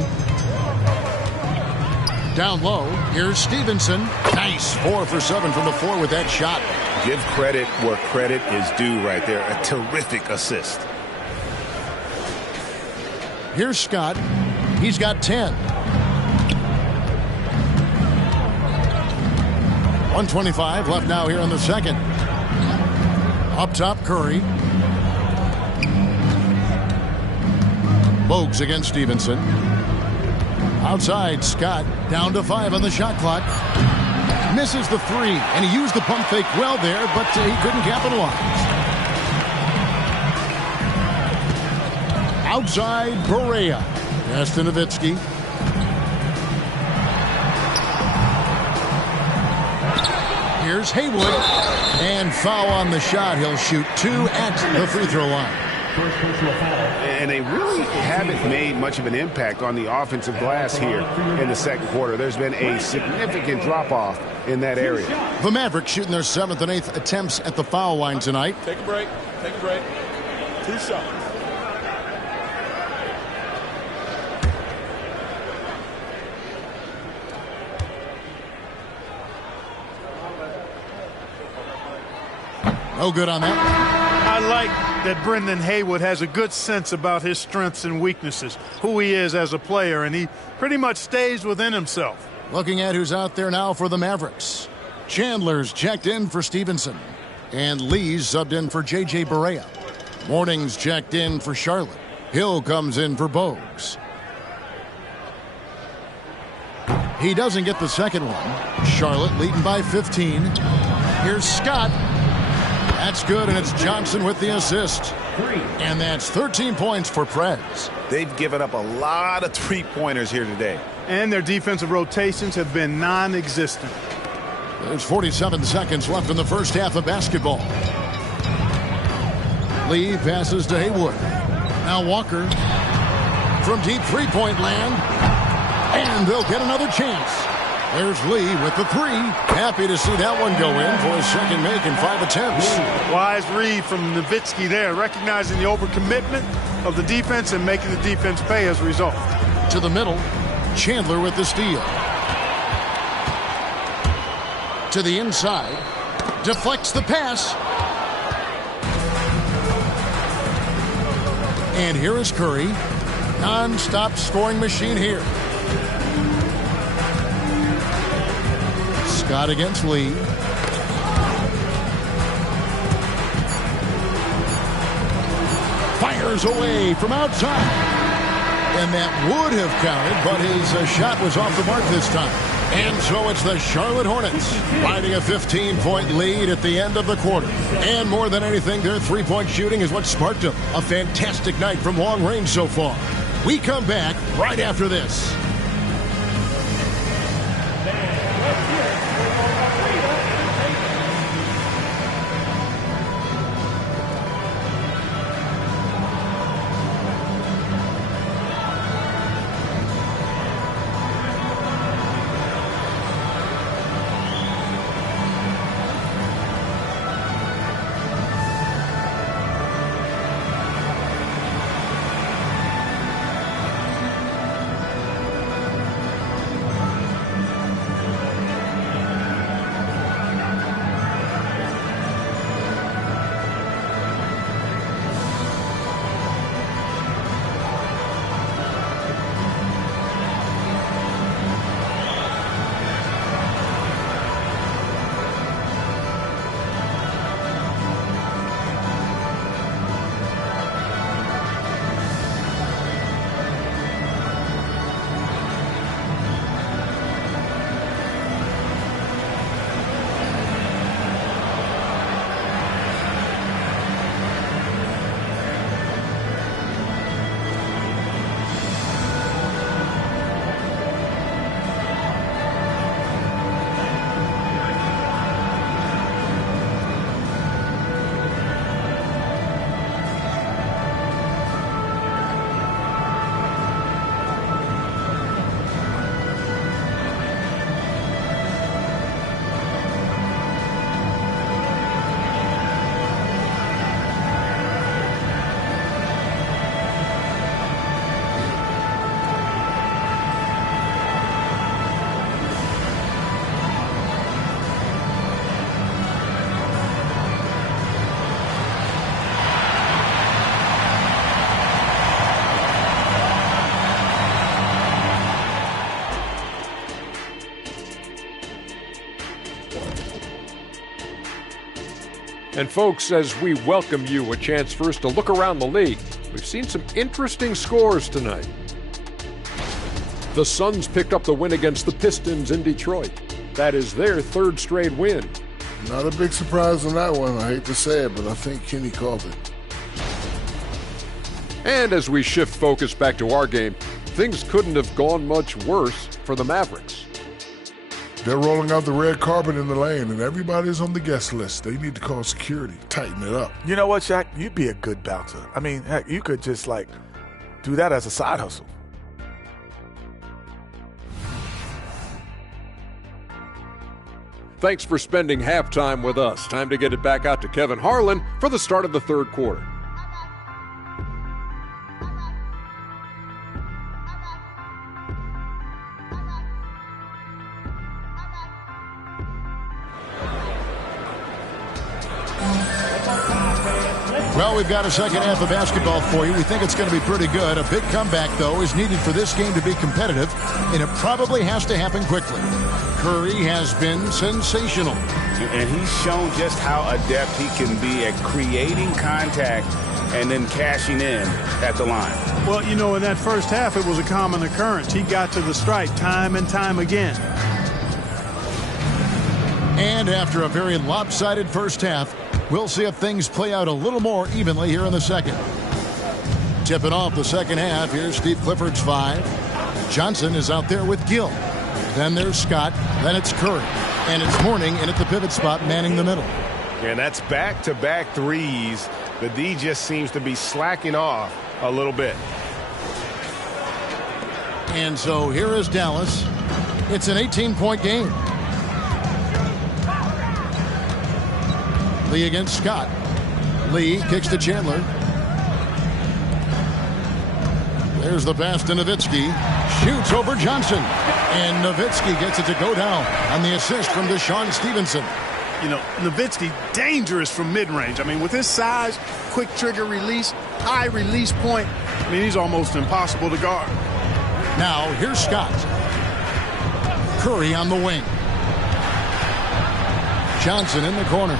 Down low, here's Stevenson. Nice, 4 for 7 from the floor with that shot. Give credit where credit is due right there. A terrific assist. Here's Scott. He's got 10. 1:25 left now here in the second. Up top, Curry. Bogues against Stevenson. Outside, Scott down to 5 on the shot clock. Misses the 3, and he used the pump fake well there, but he couldn't capitalize. Outside, Berea. Pass to Nowitzki. Here's Haywood. And foul on the shot. He'll shoot 2 at the free throw line. First personal foul. And they really haven't made much of an impact on the offensive glass here in the second quarter. There's been a significant drop-off in that area. The Mavericks shooting their 7th and 8th attempts at the foul line tonight. Take a break. Take a break. 2 shots. No good on that. I like that Brendan Haywood has a good sense about his strengths and weaknesses, who he is as a player, and he pretty much stays within himself. Looking at who's out there now for the Mavericks. Chandler's checked in for Stevenson. And Lee's subbed in for J.J. Berea. Morning's checked in for Charlotte. Hill comes in for Bogues. He doesn't get the second one. Charlotte leading by 15. Here's Scott. That's good, and it's Johnson with the assist. And that's 13 points for Prez. They've given up a lot of three-pointers here today. And their defensive rotations have been non-existent. There's 47 seconds left in the first half of basketball. Lee passes to Haywood. Now Walker from deep three-point land. And they'll get another chance. There's Lee with the 3. Happy to see that one go in for his second make in 5 attempts. Wise read from Nowitzki there, recognizing the overcommitment of the defense and making the defense pay as a result. To the middle, Chandler with the steal. To the inside, deflects the pass. And here is Curry. Non-stop scoring machine here. Scott against Lee. Fires away from outside. And that would have counted, but his shot was off the mark this time. And so it's the Charlotte Hornets finding a 15-point lead at the end of the quarter. And more than anything, their three-point shooting is what sparked them. A fantastic night from long range so far. We come back right after this. And folks, as we welcome you a chance first to look around the league, we've seen some interesting scores tonight. The Suns picked up the win against the Pistons in Detroit. That is their third straight win. Not a big surprise on that one. I hate to say it, but I think Kenny called it. And as we shift focus back to our game, things couldn't have gone much worse for the Mavericks. They're rolling out the red carpet in the lane, and everybody's on the guest list. They need to call security, tighten it up. You know what, Shaq? You'd be a good bouncer. I mean, heck, you could just, do that as a side hustle. Thanks for spending halftime with us. Time to get it back out to Kevin Harlan for the start of the third quarter. Well, we've got a second half of basketball for you. We think it's going to be pretty good. A big comeback, though, is needed for this game to be competitive, and it probably has to happen quickly. Curry has been sensational. And he's shown just how adept he can be at creating contact and then cashing in at the line. Well, in that first half, it was a common occurrence. He got to the stripe time and time again. And after a very lopsided first half, we'll see if things play out a little more evenly here in the second. Tipping off the second half, here's Steve Clifford's 5. Johnson is out there with Gill. Then there's Scott. Then it's Curry. And it's Mourning in at the pivot spot, manning the middle. And that's back-to-back threes. The D just seems to be slacking off a little bit. And so here is Dallas. It's an 18-point game. Lee against Scott. Lee kicks to Chandler. There's the pass to Nowitzki. Shoots over Johnson. And Nowitzki gets it to go down on the assist from Deshaun Stevenson. Nowitzki, dangerous from mid-range. I mean, with his size, quick trigger release, high release point, he's almost impossible to guard. Now, here's Scott. Curry on the wing. Johnson in the corner.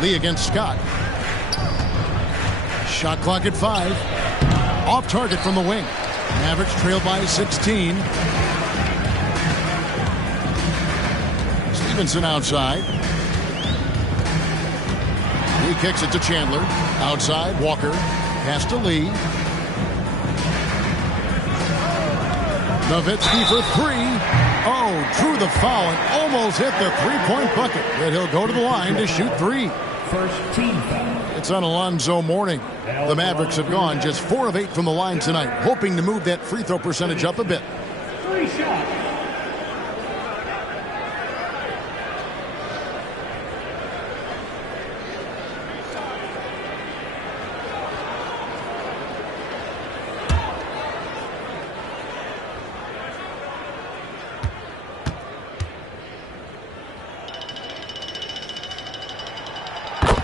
Lee against Scott. Shot clock at 5. Off target from the wing. Mavericks trail by 16. Stevenson outside. He kicks it to Chandler. Outside, Walker. Pass to Lee. Nowitzki for 3. Oh, drew the foul and almost hit the three-point bucket. But he'll go to the line to shoot 3. First team foul. It's on Alonzo Mourning. The Mavericks have gone just 4 of 8 from the line tonight, hoping to move that free throw percentage up a bit. 3 shots.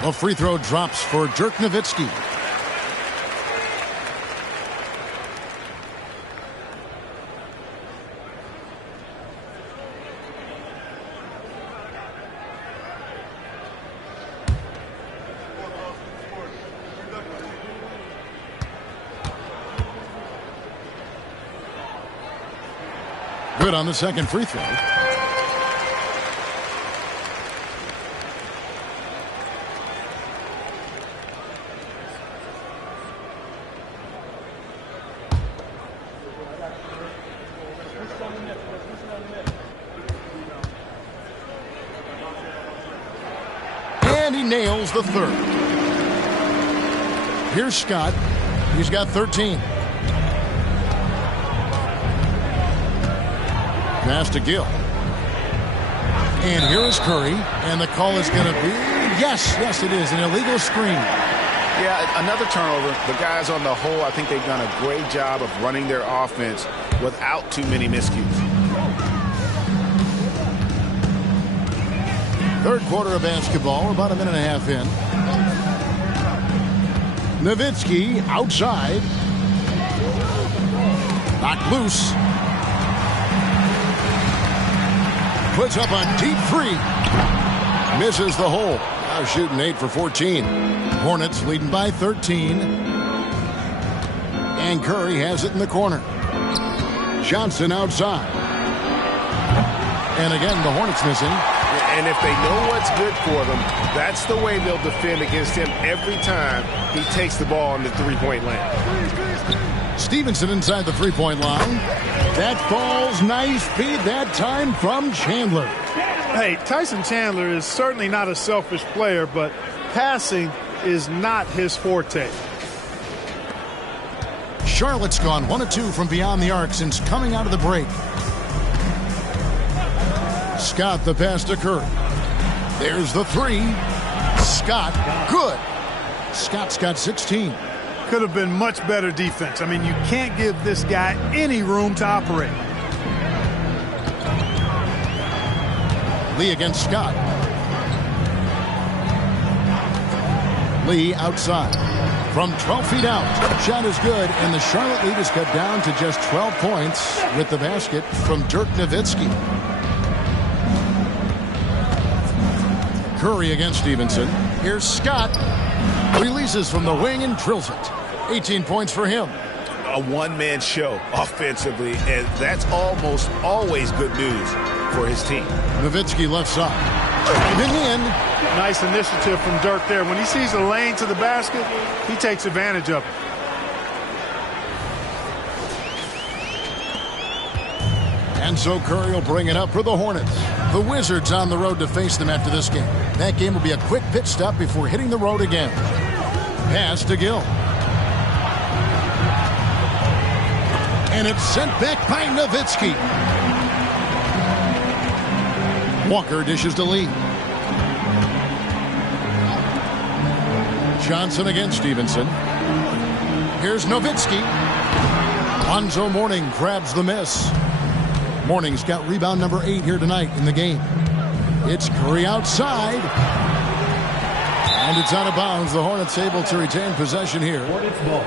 A free throw drops for Dirk Nowitzki. Good on the second free throw. Nails the third. Here's Scott. He's got 13. Pass to Gill. And here is Curry. And the call is going to be, yes, it is, an illegal screen. Yeah, another turnover. The guys on the whole, I think they've done a great job of running their offense without too many miscues. Third quarter of basketball. We're about a minute and a half in. Nowitzki outside. Knocked loose. puts up a deep three. Misses the hole. Now shooting 8 for 14. Hornets leading by 13. And Curry has it in the corner. Johnson outside. And again, the Hornets missing. And if they know what's good for them, that's the way they'll defend against him every time he takes the ball in the three-point lane. Stevenson inside the three-point line. That falls nice feed that time from Chandler. Hey, Tyson Chandler is certainly not a selfish player, but passing is not his forte. Charlotte's gone 1 of 2 from beyond the arc since coming out of the break. Scott the pass to Curry. There's the three. Scott, good. Scott's got 16. Could have been much better defense. I mean, you can't give this guy any room to operate. Lee against Scott. Lee outside. From 12 feet out. Shot is good, and the Charlotte lead is cut down to just 12 points with the basket from Dirk Nowitzki. Curry against Stevenson. Here's Scott. Releases from the wing and drills it. 18 points for him. A one-man show offensively, and that's almost always good news for his team. Nowitzki left side. Driving in. Nice initiative from Dirk there. When he sees a lane to the basket, he takes advantage of it. And so Curry will bring it up for the Hornets. The Wizards on the road to face them after this game. That game will be a quick pit stop before hitting the road again. Pass to Gill. And it's sent back by Nowitzki. Walker dishes to Lee. Johnson against Stevenson. Here's Nowitzki. Lonzo Mourning grabs the miss. Mourning's got rebound number 8 here tonight in the game. It's Curry outside. And it's out of bounds. The Hornets able to retain possession here. Hornets ball.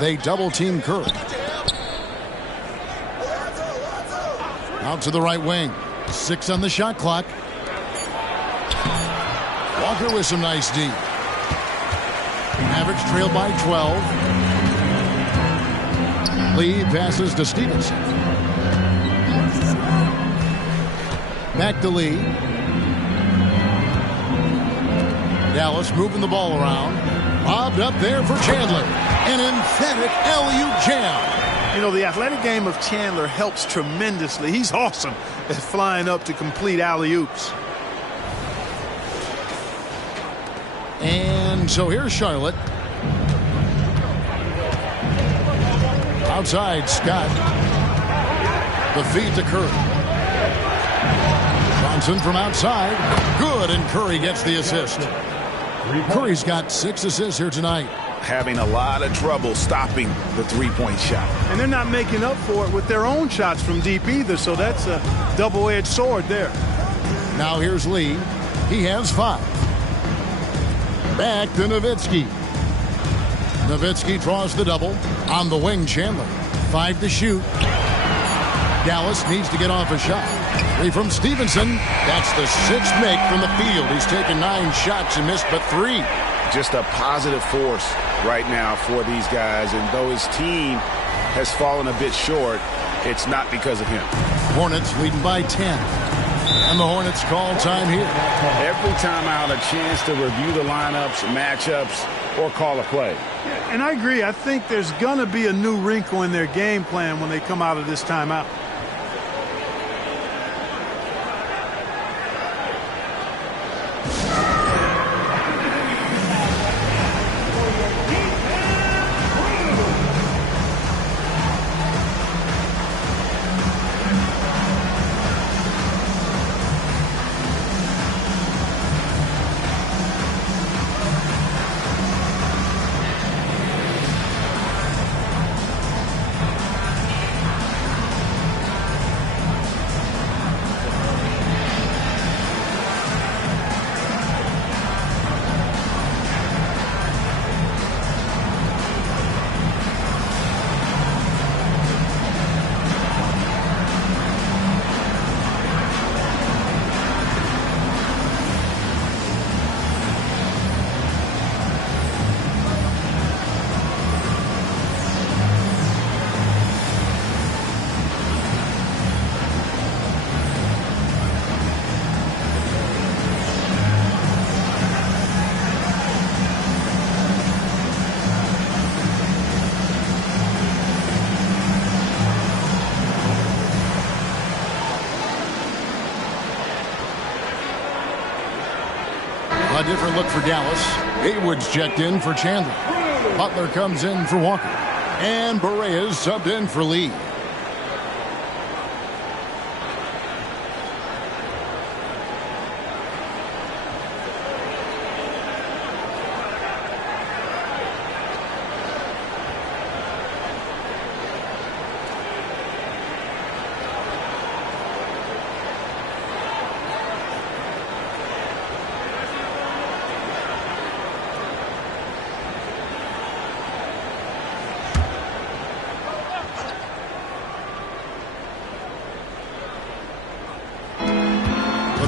They double-team Curry. Out to the right wing. 6 on the shot clock. Walker with some nice D. Mavericks trail by 12. Lee passes to Stevenson. Back to Lee. Dallas moving the ball around. Lobbed up there for Chandler. An emphatic alley-oop jam. You know, the athletic game of Chandler helps tremendously. He's awesome at flying up to complete alley-oops. And so here's Charlotte. Outside, Scott. The feed to Curry. Johnson from outside. Good, and Curry gets the assist. Curry's got 6 assists here tonight. Having a lot of trouble stopping the three-point shot. And they're not making up for it with their own shots from deep either, so that's a double-edged sword there. Now here's Lee. He has 5. Back to Nowitzki. Nowitzki draws the double. On the wing, Chandler. 5 to shoot. Dallas needs to get off a shot. 3 from Stevenson. That's the 6th make from the field. He's taken 9 shots and missed but 3. Just a positive force right now for these guys. And though his team has fallen a bit short, it's not because of him. Hornets leading by 10. And the Hornets call time here. Every time out, a chance to review the lineups, matchups, or call a play. And I agree. I think there's going to be a new wrinkle in their game plan when they come out of this timeout. A different look for Dallas. Haywood's checked in for Chandler. Butler comes in for Walker. And Berea's subbed in for Lee.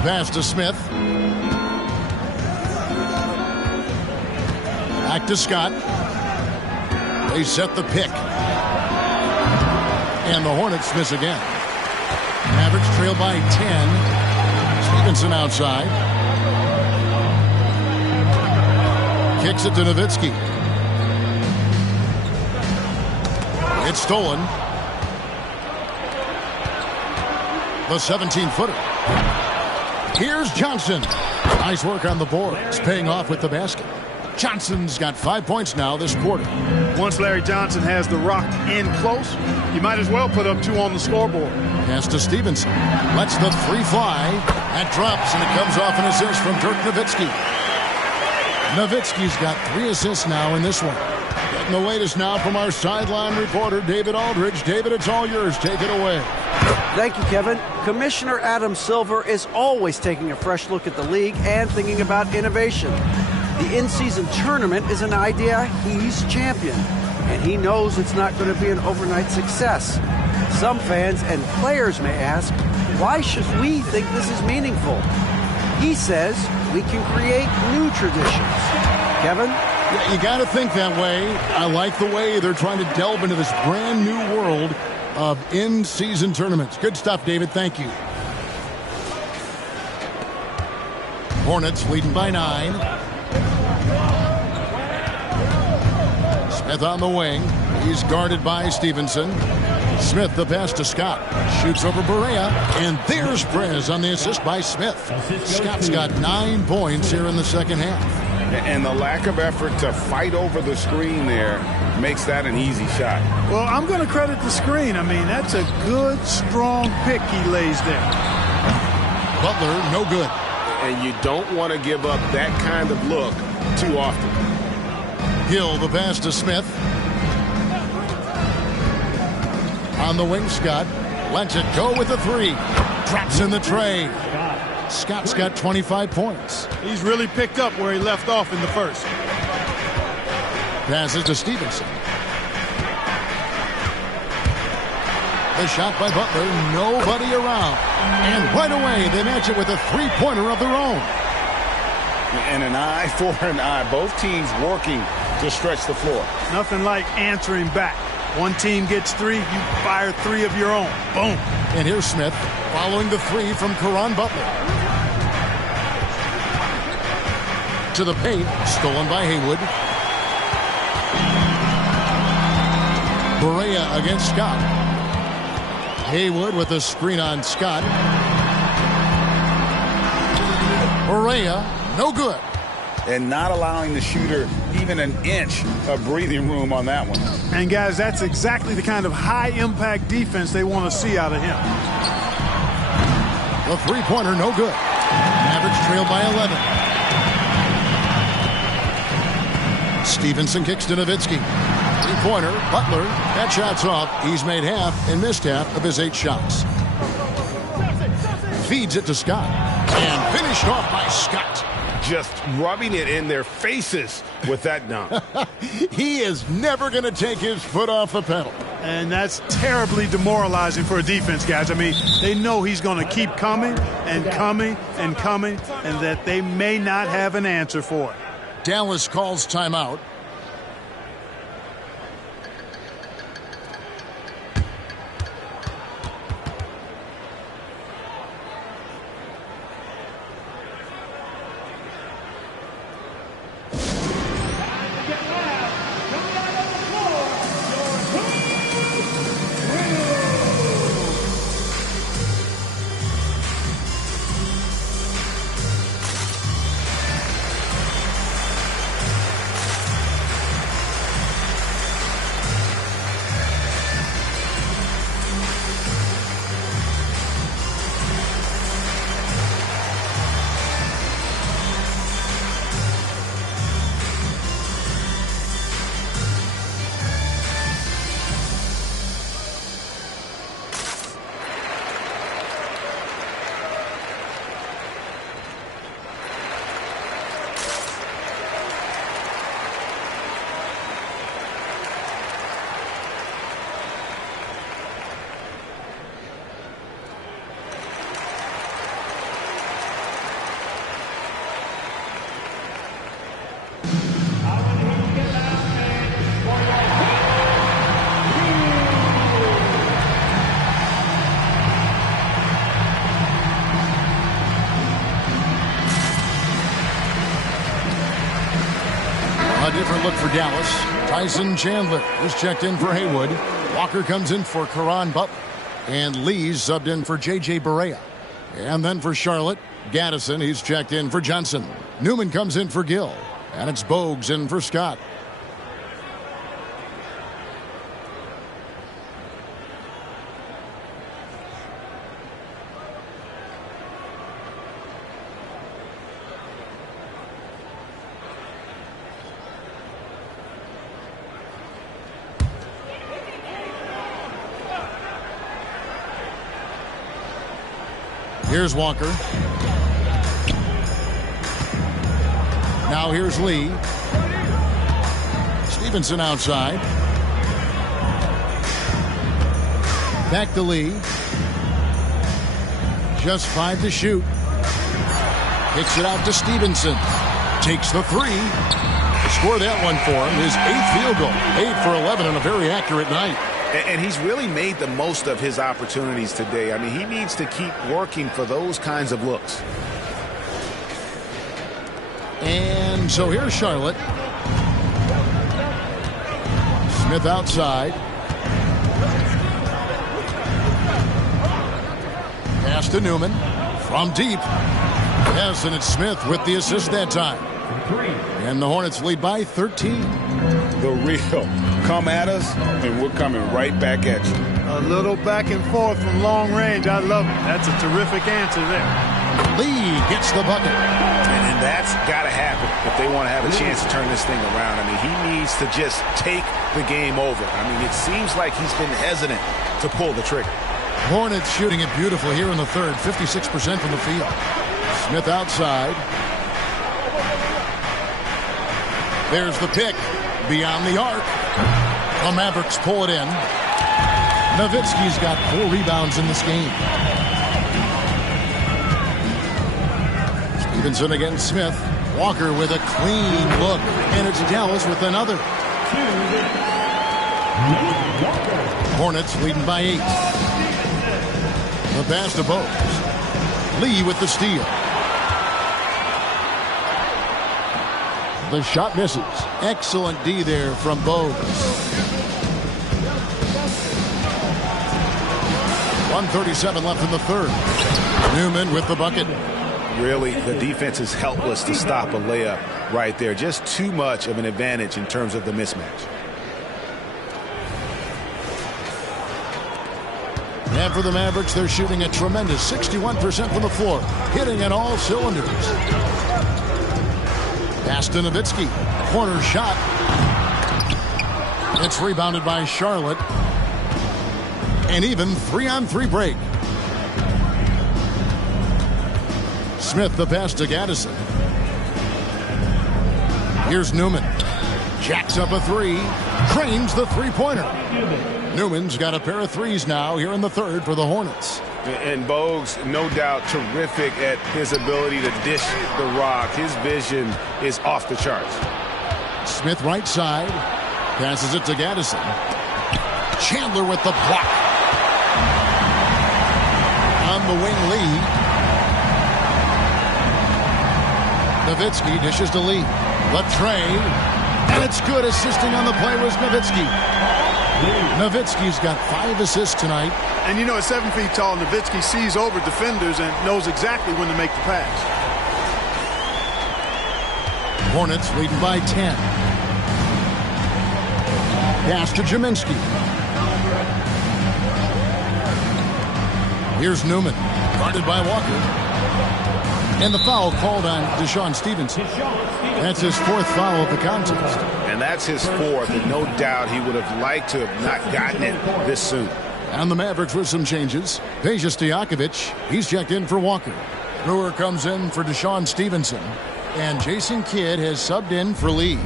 Pass to Smith. Back to Scott. They set the pick. And the Hornets miss again. Mavericks trail by 10. Stevenson outside. Kicks it to Nowitzki. It's stolen. The 17-footer. Here's Johnson. Nice work on the board. It's paying off with the basket. Johnson's got 5 points now this quarter. Once Larry Johnson has the rock in close, you might as well put up 2 on the scoreboard. Pass to Stevenson. Lets the 3 fly. That drops, and it comes off an assist from Dirk Nowitzki. Nowitzki's got 3 assists now in this one. Getting the latest now from our sideline reporter, David Aldridge. David, it's all yours. Take it away. Thank you, Kevin. Commissioner Adam Silver is always taking a fresh look at the league and thinking about innovation. The in-season tournament is an idea he's championed, and he knows it's not going to be an overnight success. Some fans and players may ask, why should we think this is meaningful? He says we can create new traditions. Kevin? Yeah, you got to think that way. I like the way they're trying to delve into this brand new world of in-season tournaments. Good stuff, David. Thank you. Hornets leading by 9. Smith on the wing. He's guarded by Stevenson. Smith the pass to Scott. Shoots over Berea. And there's Prez on the assist by Smith. Scott's got 9 points here in the second half. And the lack of effort to fight over the screen there makes that an easy shot. Well, I'm going to credit the screen. I mean, that's a good, strong pick he lays there. Butler, no good. And you don't want to give up that kind of look too often. Hill, the pass to Smith. On the wing, Scott. Lets it go with the 3. Drops in the tray. Scott's got 25 points. He's really picked up where he left off in the first. Passes to Stevenson. The shot by Butler. Nobody around. And right away, they match it with a 3-pointer of their own. And an eye for an eye. Both teams working to stretch the floor. Nothing like answering back. One team gets 3, you fire 3 of your own. Boom. And here's Smith following the 3 from Caron Butler. To the paint, stolen by Haywood. Berea against Scott. Haywood with a screen on Scott. Berea, no good. And not allowing the shooter even an inch of breathing room on that one. And guys, that's exactly the kind of high-impact defense they want to see out of him. The 3-pointer, no good. Mavericks trail by 11. Stevenson kicks to Nowitzki. 3-pointer, Butler. That shot's off. He's made half and missed half of his 8 shots. Feeds it to Scott. And finished off by Scott. Just rubbing it in their faces with that dunk. He is never going to take his foot off the pedal. And that's terribly demoralizing for a defense, guys. I mean, they know he's going to keep coming and coming and coming, and that they may not have an answer for it. Dallas calls timeout. A different look for Dallas. Tyson Chandler is checked in for Haywood. Walker comes in for Caron Butler. And Lee's subbed in for J.J. Barea. And then for Charlotte, Gaddison, he's checked in for Johnson. Newman comes in for Gill. And it's Bogues in for Scott. Here's Walker. Now here's Lee. Stevenson outside. Back to Lee. Just 5 to shoot. Kicks it out to Stevenson. Takes the 3. To score that one for him, his 8th field goal. 8 for 11 on a very accurate night. And he's really made the most of his opportunities today. I mean, he needs to keep working for those kinds of looks. And so here's Charlotte. Smith outside. Pass to Newman. From deep. Yes, and it's Smith with the assist that time. And the Hornets lead by 13. The real. Come at us, and we're coming right back at you. A little back and forth from long range. I love it. That's a terrific answer there. Lee gets the bucket. And that's got to happen if they want to have a chance to turn this thing around. I mean, he needs to just take the game over. I mean, it seems like he's been hesitant to pull the trigger. Hornets shooting it beautiful here in the third. 56% from the field. Smith outside. There's the pick. Beyond the arc. The Mavericks pull it in. Nowitzki's got 4 rebounds in this game. Stevenson against Smith. Walker with a clean look. And it's Dallas with another. Hornets leading by 8. The pass to Bogues. Lee with the steal. The shot misses. Excellent D there from Bogues. 1:37 left in the third. Newman with the bucket. Really, the defense is helpless to stop a layup right there. Just too much of an advantage in terms of the mismatch. And for the Mavericks, they're shooting a tremendous 61% from the floor. Hitting on all cylinders. Pass to Nowitzki. Corner shot. It's rebounded by Charlotte. And even 3-on-3 break. Smith the pass to Gaddison. Here's Newman. Jacks up a 3. Cranes the 3-pointer. Newman's got a pair of 3s now here in the third for the Hornets. And Bogues, no doubt, terrific at his ability to dish the rock. His vision is off the charts. Smith right side. Passes it to Gaddison. Chandler with the block. On the wing, Lee. Nowitzki dishes to Lee. The tray. And it's good. Assisting on the play was Nowitzki. Nowitzki's got 5 assists tonight. And you know, at 7 feet tall, Nowitzki sees over defenders and knows exactly when to make the pass. Hornets leading by 10. Pass to Jaminski. Here's Newman. Guarded by Walker. And the foul called on Deshaun Stevenson. That's his 4th foul of the contest. And that's his 4th, and no doubt he would have liked to have not gotten it this soon. And the Mavericks with some changes. Peja Stojakovic, he's checked in for Walker. Brewer comes in for Deshaun Stevenson. And Jason Kidd has subbed in for Lee.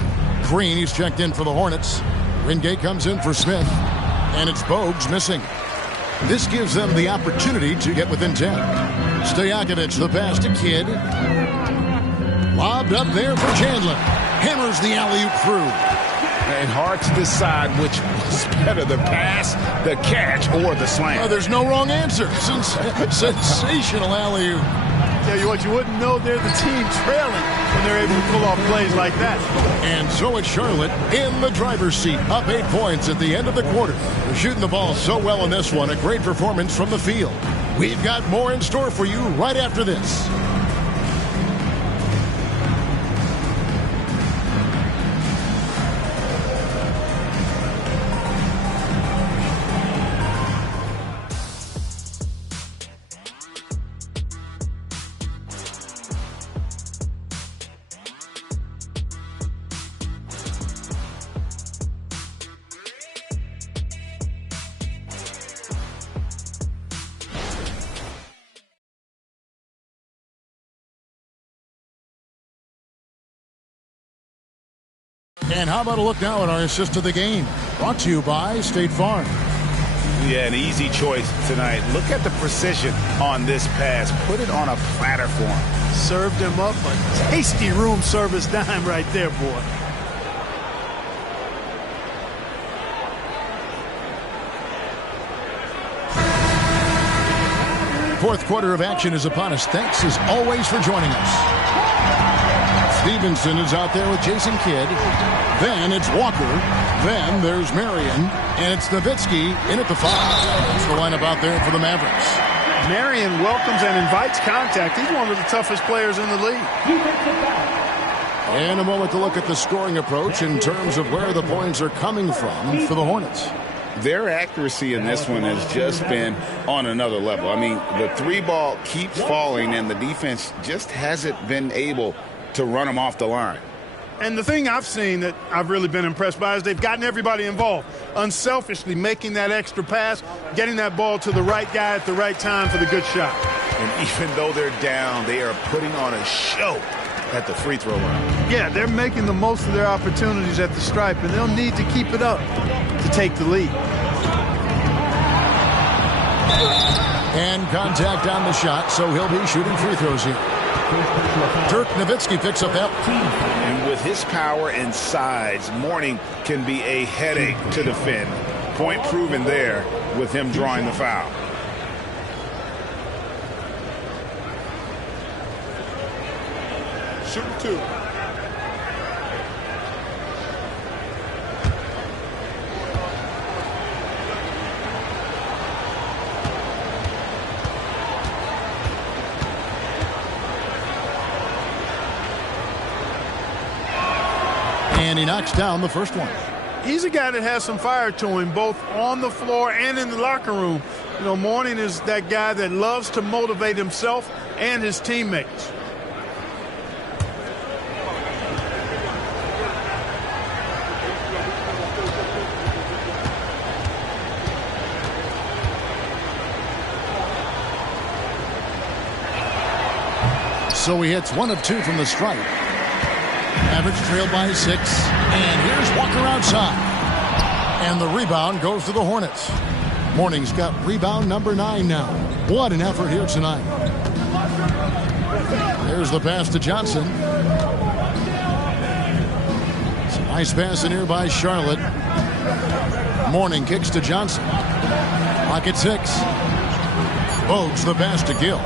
Green, he's checked in for the Hornets. Wingate comes in for Smith. And it's Bogues missing. This gives them the opportunity to get within 10. Stojakovic, the pass to Kidd. Lobbed up there for Chandler. Hammers the alley-oop through. And hard to decide which was better, the pass, the catch, or the slam. Oh, there's no wrong answer. Sensational alley-oop. Tell you what, you wouldn't know they're the team trailing when they're able to pull off plays like that. And so it's Charlotte in the driver's seat, up 8 points at the end of the quarter. They're shooting the ball so well in this one. A great performance from the field. We've got more in store for you right after this. And how about a look now at our assist of the game? Brought to you by State Farm. Yeah, an easy choice tonight. Look at the precision on this pass. Put it on a platter for him. Served him up a tasty room service dime right there, boy. Fourth quarter of action is upon us. Thanks as always for joining us. Stevenson is out there with Jason Kidd. Then it's Walker. Then there's Marion. And it's Nowitzki in at the 5. That's the lineup out there for the Mavericks. Marion welcomes and invites contact. He's one of the toughest players in the league. And a moment to look at the scoring approach in terms of where the points are coming from for the Hornets. Their accuracy in this one has just been on another level. I mean, the 3 ball keeps falling, and the defense just hasn't been able to run them off the line. And the thing I've seen that I've really been impressed by is they've gotten everybody involved, unselfishly making that extra pass, getting that ball to the right guy at the right time for the good shot. And even though they're down, they are putting on a show at the free throw line. Yeah, they're making the most of their opportunities at the stripe, and they'll need to keep it up to take the lead. And contact on the shot, so he'll be shooting free throws here. Dirk Nowitzki picks up that. And with his power and size, Mourning can be a headache to defend. Point proven there with him drawing the foul. Shoot 2. And he knocks down the first one. He's a guy that has some fire to him, both on the floor and in the locker room. You know, Mourning is that guy that loves to motivate himself and his teammates. So he hits 1 of 2 from the stripe. Mavericks trailed by 6. And here's Walker outside. And the rebound goes to the Hornets. Mourning's got rebound number 9 now. What an effort here tonight. There's the pass to Johnson. It's a nice pass in here by Charlotte. Mourning kicks to Johnson. Pocket 6. Bogues the pass to Gill.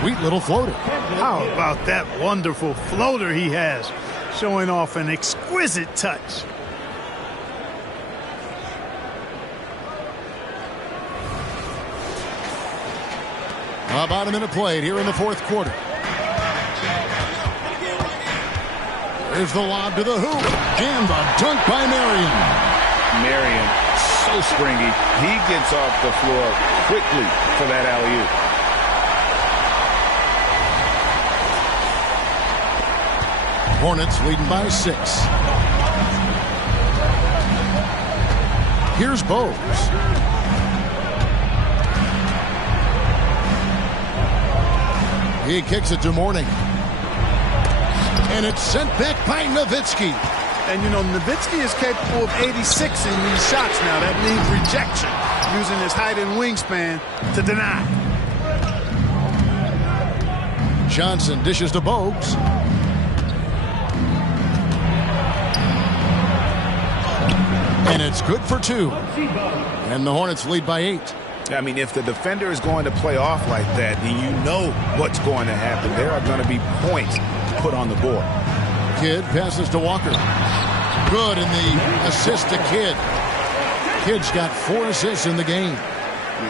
Sweet little floater. How about that wonderful floater he has, showing off an exquisite touch. About a minute played here in the fourth quarter. There's the lob to the hoop. And the dunk by Marion. Marion, so springy. He gets off the floor quickly for that alley-oop. Hornets leading by 6. Here's Bogues. He kicks it to Mourning. And it's sent back by Nowitzki. And, you know, Nowitzki is capable of 86 in these shots now. That means rejection, using his height and wingspan to deny. Johnson dishes to Bogues. And it's good for 2. And the Hornets lead by 8. I mean, if the defender is going to play off like that, then you know what's going to happen. There are going to be points put on the board. Kidd passes to Walker. Good in the assist to Kidd. Kidd's got 4 assists in the game.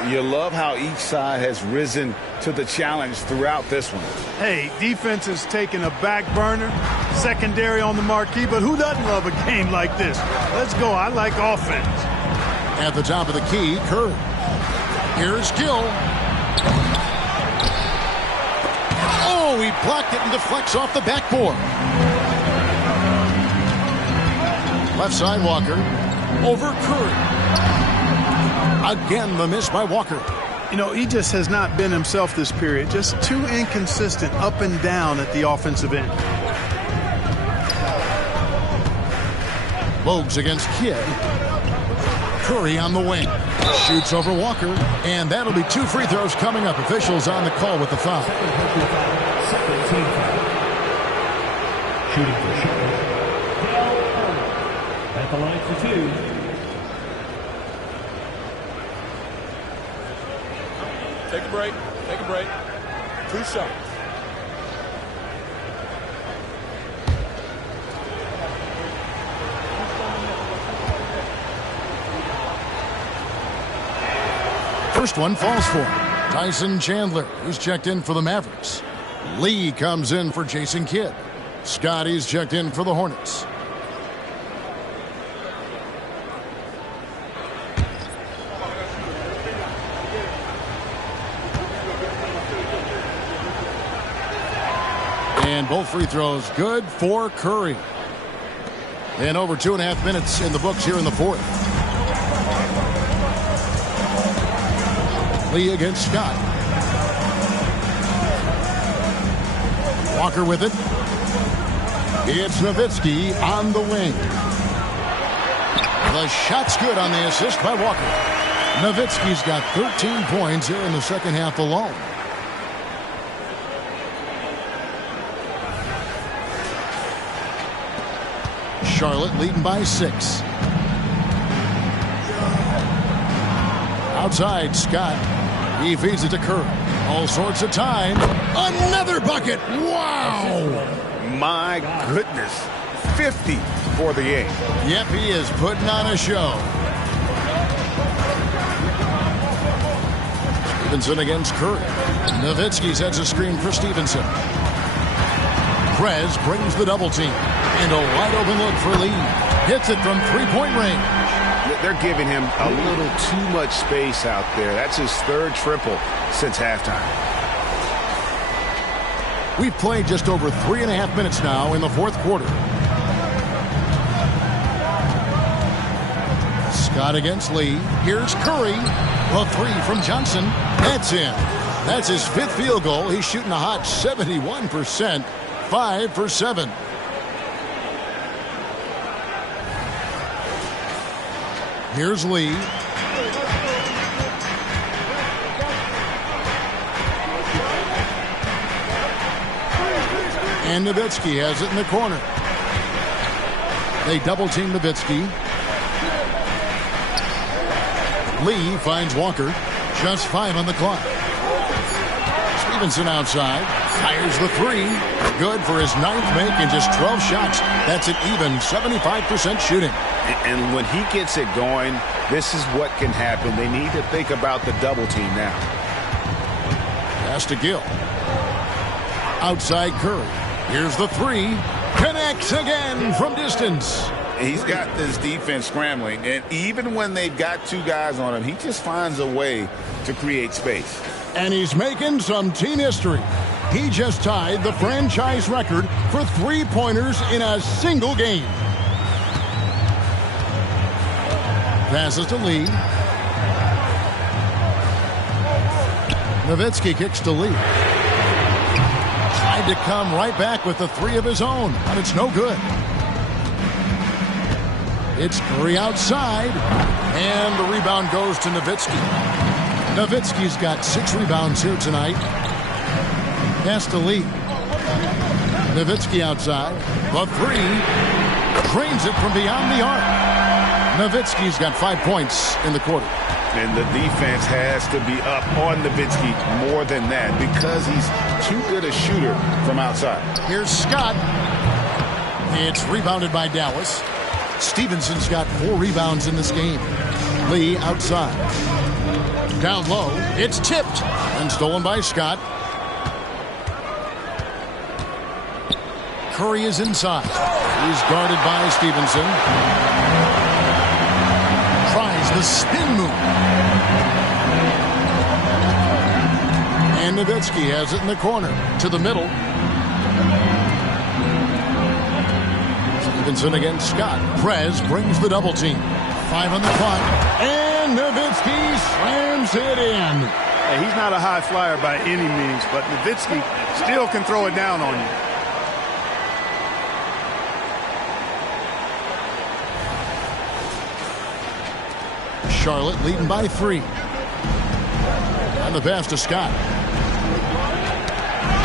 You love how each side has risen to the challenge throughout this one. Hey, defense is taking a back burner, secondary on the marquee, but who doesn't love a game like this? Let's go. I like offense. At the top of the key, Curry. Here's Gill. Oh, he blocked it and deflects off the backboard. Left side, Walker. Over Curry. Again, the miss by Walker. You know, he just has not been himself this period. Just too inconsistent up and down at the offensive end. Bogues against Kidd. Curry on the wing. Shoots over Walker. And that'll be 2 free throws coming up. Officials on the call with the foul. Shooting for Charlotte. At the line for 2. Take a break. Take a break. 2 shots. First one falls for Tyson Chandler, who's checked in for the Mavericks. Lee comes in for Jason Kidd. Scotty's checked in for the Hornets. And both free throws good for Curry. And over 2.5 minutes in the books here in the fourth. Lee against Scott. Walker with it. It's Nowitzki on the wing. The shot's good on the assist by Walker. Nowitzki's got 13 points here in the second half alone. Charlotte leading by 6. Outside, Scott. He feeds it to Curry. All sorts of time. Another bucket. Wow. My goodness. 50 for the game. Yep, he is putting on a show. Stevenson against Curry. Nowitzki sets a screen for Stevenson. Prez brings the double team. And a wide open look for Lee. Hits it from 3-point range. They're giving him a little too much space out there. That's his 3rd triple since halftime. We've played just over 3.5 minutes now in the fourth quarter. Scott against Lee. Here's Curry. A 3 from Johnson. That's in. That's his 5th field goal. He's shooting a hot 71%. 5 for 7. Here's Lee. And Nowitzki has it in the corner. They double team Nowitzki. Lee finds Walker. Just 5 on the clock. Stevenson outside. Fires the 3. Good for his 9th make in just 12 shots. That's an even 75% shooting. And when he gets it going, this is what can happen. They need to think about the double team now. Pass to Gill. Outside Curry. Here's the 3. Connects again from distance. He's got this defense scrambling, and even when they've got 2 guys on him, he just finds a way to create space. And he's making some team history. He just tied the franchise record for 3-pointers in a single game. Passes to Lee. Nowitzki kicks to Lee. Tried to come right back with the 3 of his own, but it's no good. It's Curry outside, and the rebound goes to Nowitzki. Nowitzki's got 6 rebounds here tonight. Pass to Lee. Nowitzki outside. The 3. Cranes it from beyond the arc. Nowitzki's got 5 points in the quarter. And the defense has to be up on Nowitzki more than that because he's too good a shooter from outside. Here's Scott. It's rebounded by Dallas. Stevenson's got 4 rebounds in this game. Lee outside. Down low. It's tipped and stolen by Scott. Curry is inside. He's guarded by Stevenson. Tries the spin move. And Nowitzki has it in the corner. To the middle. Stevenson against Scott. Prez brings the double team. 5 on the clock. And Nowitzki slams it in. Hey, he's not a high flyer by any means, but Nowitzki still can throw it down on you. Charlotte leading by 3. And the pass to Scott.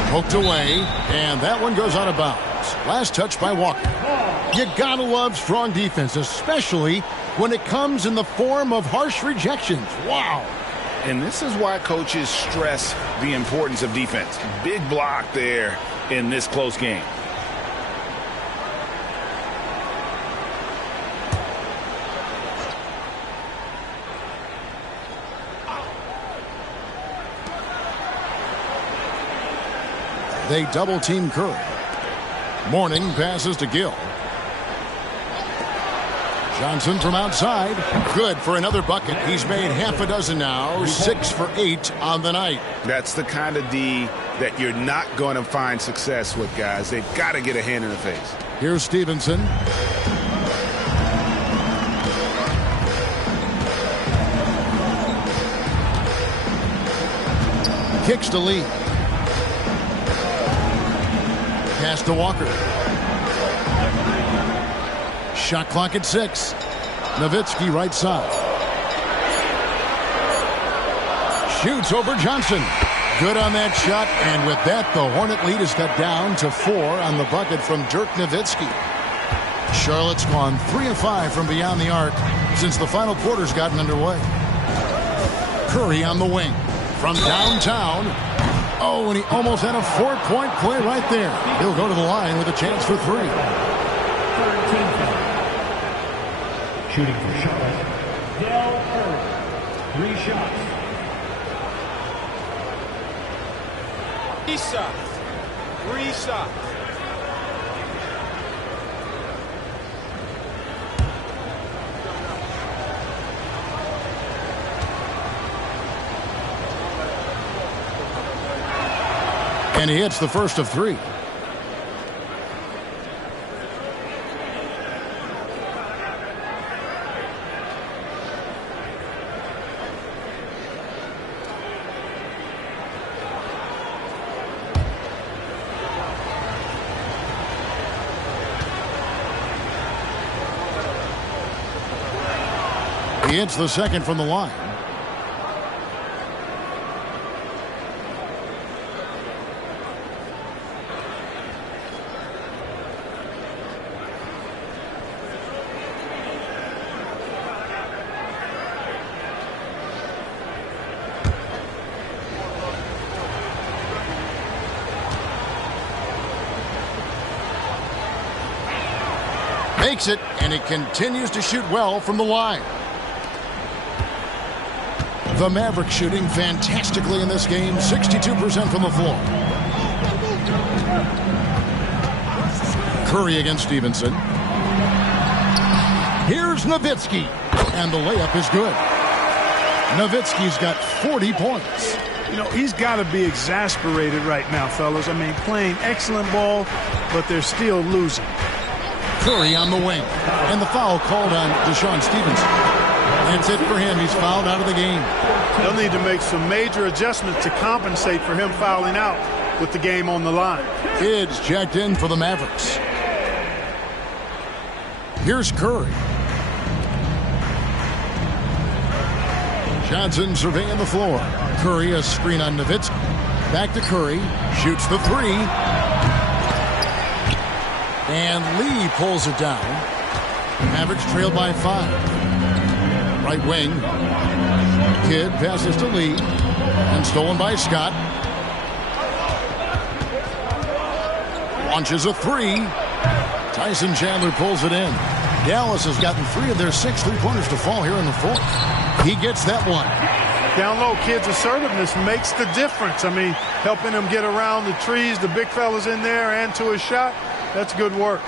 Poked away, and that one goes out of bounds. Last touch by Walker. You gotta love strong defense, especially when it comes in the form of harsh rejections. Wow. And this is why coaches stress the importance of defense. Big block there in this close game. They double team Curry. Mourning passes to Gill. Johnson from outside. Good for another bucket. He's made half a dozen now. 6 for 8 on the night. That's the kind of D that you're not going to find success with, guys. They've got to get a hand in the face. Here's Stevenson. Kicks to Lee. Pass to Walker. Shot clock at 6. Nowitzki right side. Shoots over Johnson. Good on that shot. And with that, the Hornet lead is cut down to 4 on the bucket from Dirk Nowitzki. Charlotte's gone 3 of 5 from beyond the arc since the final quarter's gotten underway. Curry on the wing. From downtown. Oh, and he almost had a 4-point play right there. He'll go to the line with a chance for 3. Shooting for Charlotte, Del Curry. 3 shots. 3 shots. 3 shots. And he hits the first of 3. He hits the second from the line. Makes it, and he continues to shoot well from the line. The Mavericks shooting fantastically in this game, 62% from the floor. Curry against Stevenson. Here's Nowitzki, and the layup is good. Nowitzki's got 40 points. You know, he's got to be exasperated right now, fellas. I mean, playing excellent ball, but they're still losing. Curry on the wing, and the foul called on Deshaun Stevenson. That's it for him. He's fouled out of the game. They'll need to make some major adjustments to compensate for him fouling out with the game on the line. Kids checked in for the Mavericks. Here's Curry. Johnson surveying the floor. Curry, a screen on Nowitzki. Back to Curry. Shoots the 3. And Lee pulls it down. Mavericks trailed by 5. Right wing. Kidd passes to Lee. And stolen by Scott. Launches a three. Tyson Chandler pulls it in. Dallas has gotten 3 of their 6 3-pointers to fall here in the fourth. He gets that one. Down low, Kidd's assertiveness makes the difference. I mean, helping him get around the trees, the big fellas in there, and to his shot. That's good work.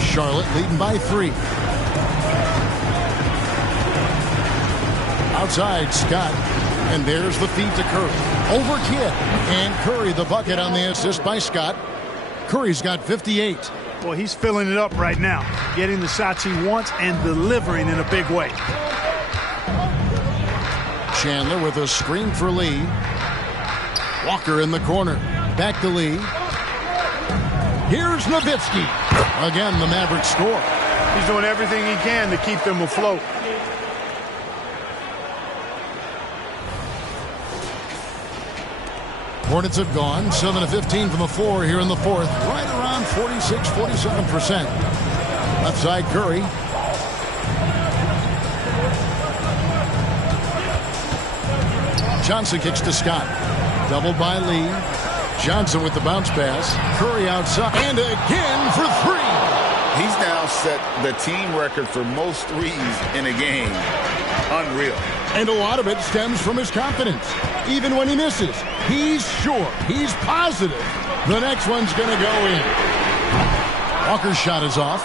Charlotte leading by 3. Outside, Scott. And there's the feed to Curry. Over Kidd. And Curry the bucket on the assist by Scott. Curry's got 58. Well, he's filling it up right now. Getting the shots he wants and delivering in a big way. Chandler with a screen for Lee. Walker in the corner. Back to Lee. Here's Nowitzki. Again, the Mavericks score. He's doing everything he can to keep them afloat. Hornets have gone 7 of 15 from the floor here in the fourth. Right around 46-47%. Left side, Curry. Johnson kicks to Scott. Doubled by Lee. Johnson with the bounce pass. Curry outside. And again for 3. He's now set the team record for most threes in a game. Unreal. And a lot of it stems from his confidence. Even when he misses, he's sure, he's positive the next one's going to go in. Walker's shot is off.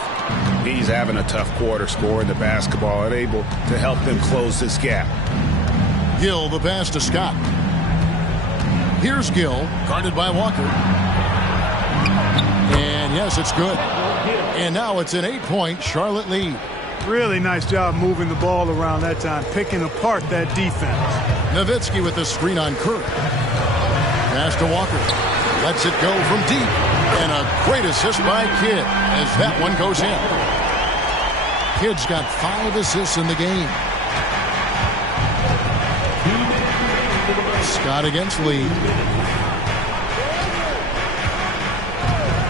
He's having a tough quarter, scoring the basketball and able to help them close this gap. Gill the pass to Scott. Here's Gill, guarded by Walker. And yes, it's good. And now it's an 8-point Charlotte lead. Really nice job moving the ball around that time, picking apart that defense. Nowitzki with the screen on Curry. Pass to Walker. Lets it go from deep. And a great assist by Kidd as that one goes in. Kidd's got 5 assists in the game. Scott against Lee.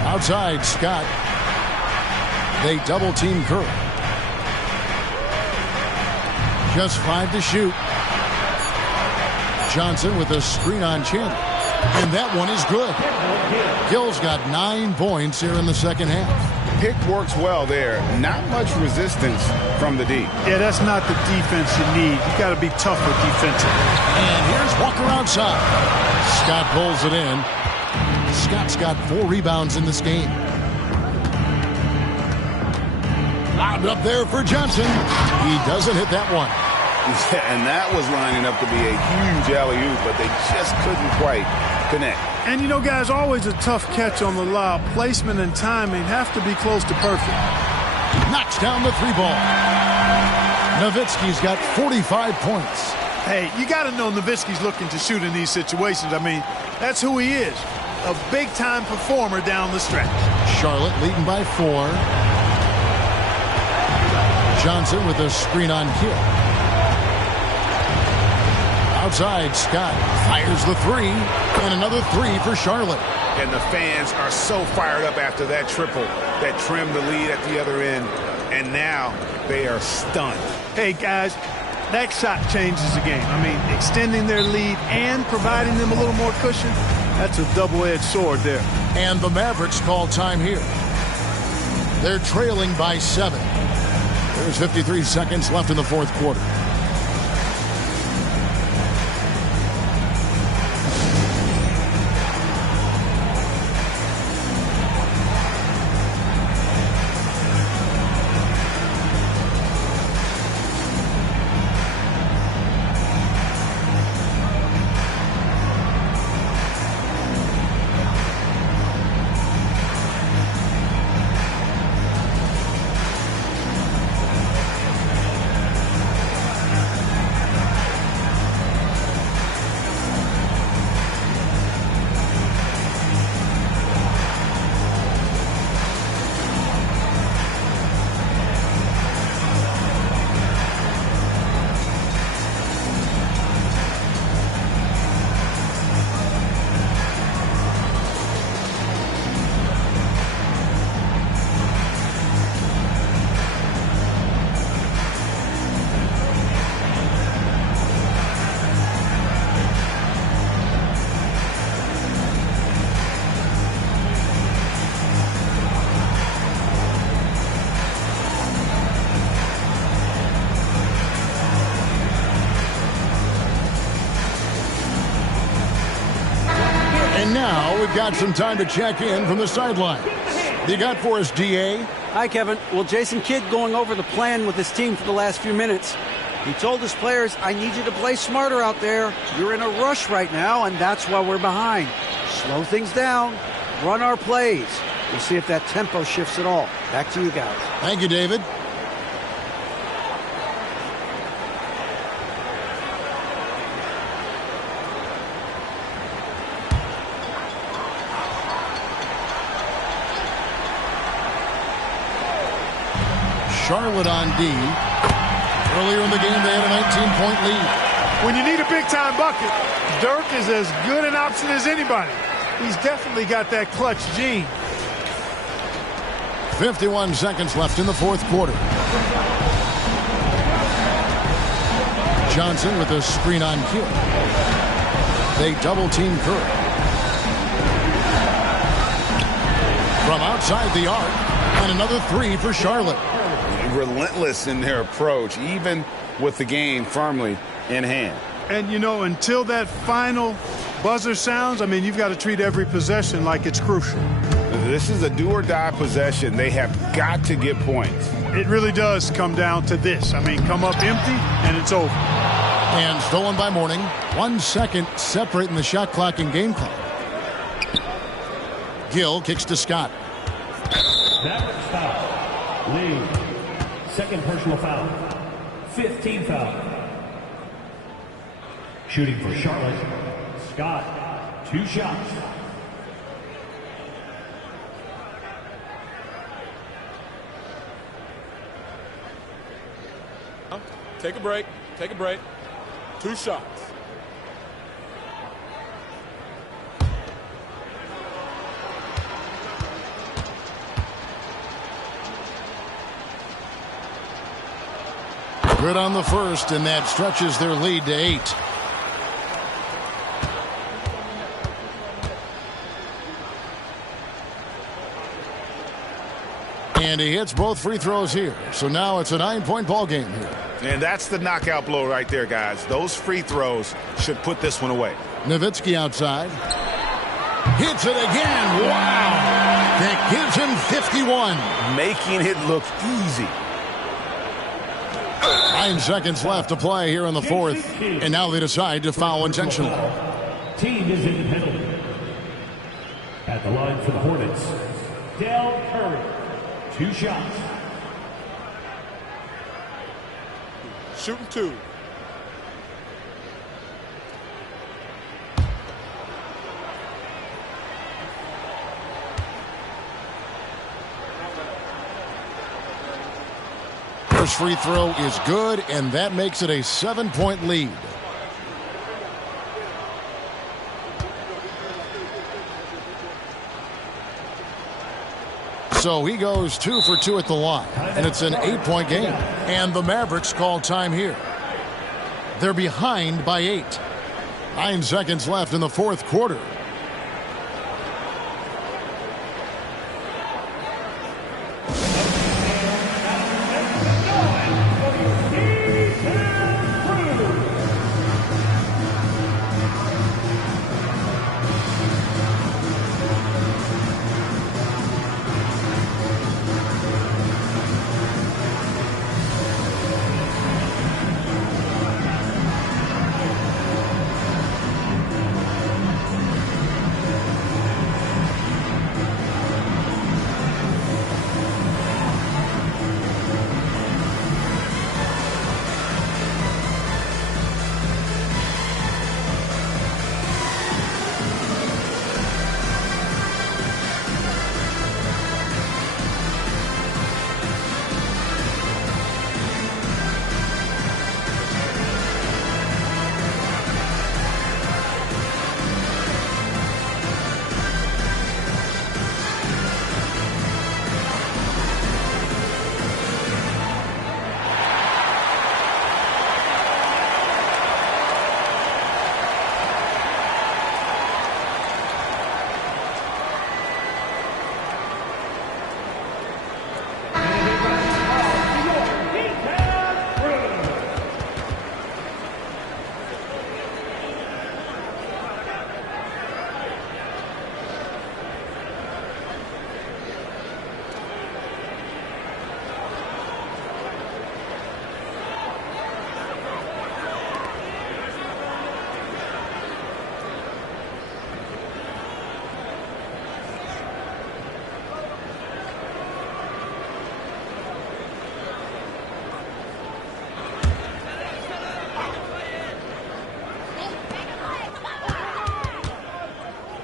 Outside, Scott. They double team Curry. Just 5 to shoot. Johnson with a screen on Chandler. And that one is good. Gill's got 9 points here in the second half. Pick works well there. Not much resistance from the D. Yeah, that's not the defense you need. You got to be tougher defensively. And here's Walker outside. Scott pulls it in. Scott's got 4 rebounds in this game. Lobbed up there for Johnson. He doesn't hit that one. And that was lining up to be a huge alley-oop, but they just couldn't quite connect. And, you know, guys, always a tough catch on the lob. Placement and timing have to be close to perfect. Knocks down the 3-ball. Nowitzki's got 45 points. Hey, you got to know Nowitzki's looking to shoot in these situations. I mean, that's who he is. A big-time performer down the stretch. Charlotte leading by 4. Johnson with a screen on Kidd. Outside, Scott fires the 3, and another 3 for Charlotte. And the fans are so fired up after that triple that trimmed the lead at the other end, and now they are stunned. Hey, guys, that shot changes the game. I mean, extending their lead and providing them a little more cushion, that's a double-edged sword there. And the Mavericks call time here. They're trailing by 7. There's 53 seconds left in the fourth quarter. And now we've got some time to check in from the sidelines. You got for us, DA? Hi, Kevin. Well, Jason Kidd going over the plan with his team for the last few minutes. He told his players, I need you to play smarter out there. You're in a rush right now, and that's why we're behind. Slow things down. Run our plays. We'll see if that tempo shifts at all. Back to you guys. Thank you, David. Charlotte on D. Earlier in the game, they had a 19-point lead. When you need a big-time bucket, Dirk is as good an option as anybody. He's definitely got that clutch gene. 51 seconds left in the fourth quarter. Johnson with a screen on Kidd. They double-team Curry. From outside the arc, and another three for Charlotte. Relentless in their approach, even with the game firmly in hand. And, you know, until that final buzzer sounds, I mean, you've got to treat every possession like it's crucial. This is a do-or-die possession. They have got to get points. It really does come down to this. I mean, come up empty, and it's over. And stolen by Mourning. 1 second separating the shot clock and game clock. Gill kicks to Scott. Mavericks foul. Lee. Second personal foul. 15 foul. Shooting for Charlotte. Scott. 2 shots. Take a break. Take a break. 2 shots. Good on the first, and that stretches their lead to 8. And he hits both free throws here. So now it's a 9-point ball game here. And that's the knockout blow right there, guys. Those free throws should put this one away. Nowitzki outside. Hits it again. Wow. That gives him 51. Making it look easy. 9 seconds left to play here in the fourth. And now they decide to foul intentionally. Team is in the penalty. At the line for the Hornets, Del Curry. 2 shots. Shooting 2. First free throw is good, and that makes it a 7-point lead. So he goes 2 for 2 at the line, and it's an 8-point game. And the Mavericks call time here. They're behind by 8. 9 seconds left in the fourth quarter.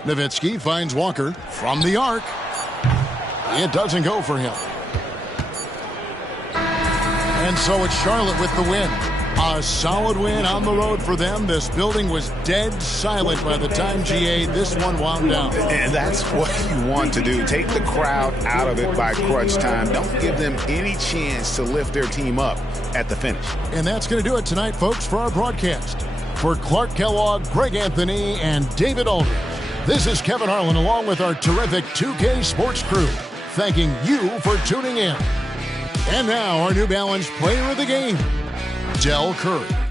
Nowitzki finds Walker from the arc. It doesn't go for him. And so it's Charlotte with the win. A solid win on the road for them. This building was dead silent by the time, GA, this one wound down. And that's what you want to do. Take the crowd out of it by crunch time. Don't give them any chance to lift their team up at the finish. And that's going to do it tonight, folks, for our broadcast. For Clark Kellogg, Greg Anthony, and David Aldridge, this is Kevin Harlan along with our terrific 2K Sports crew, thanking you for tuning in. And now our New Balance player of the game, Del Curry.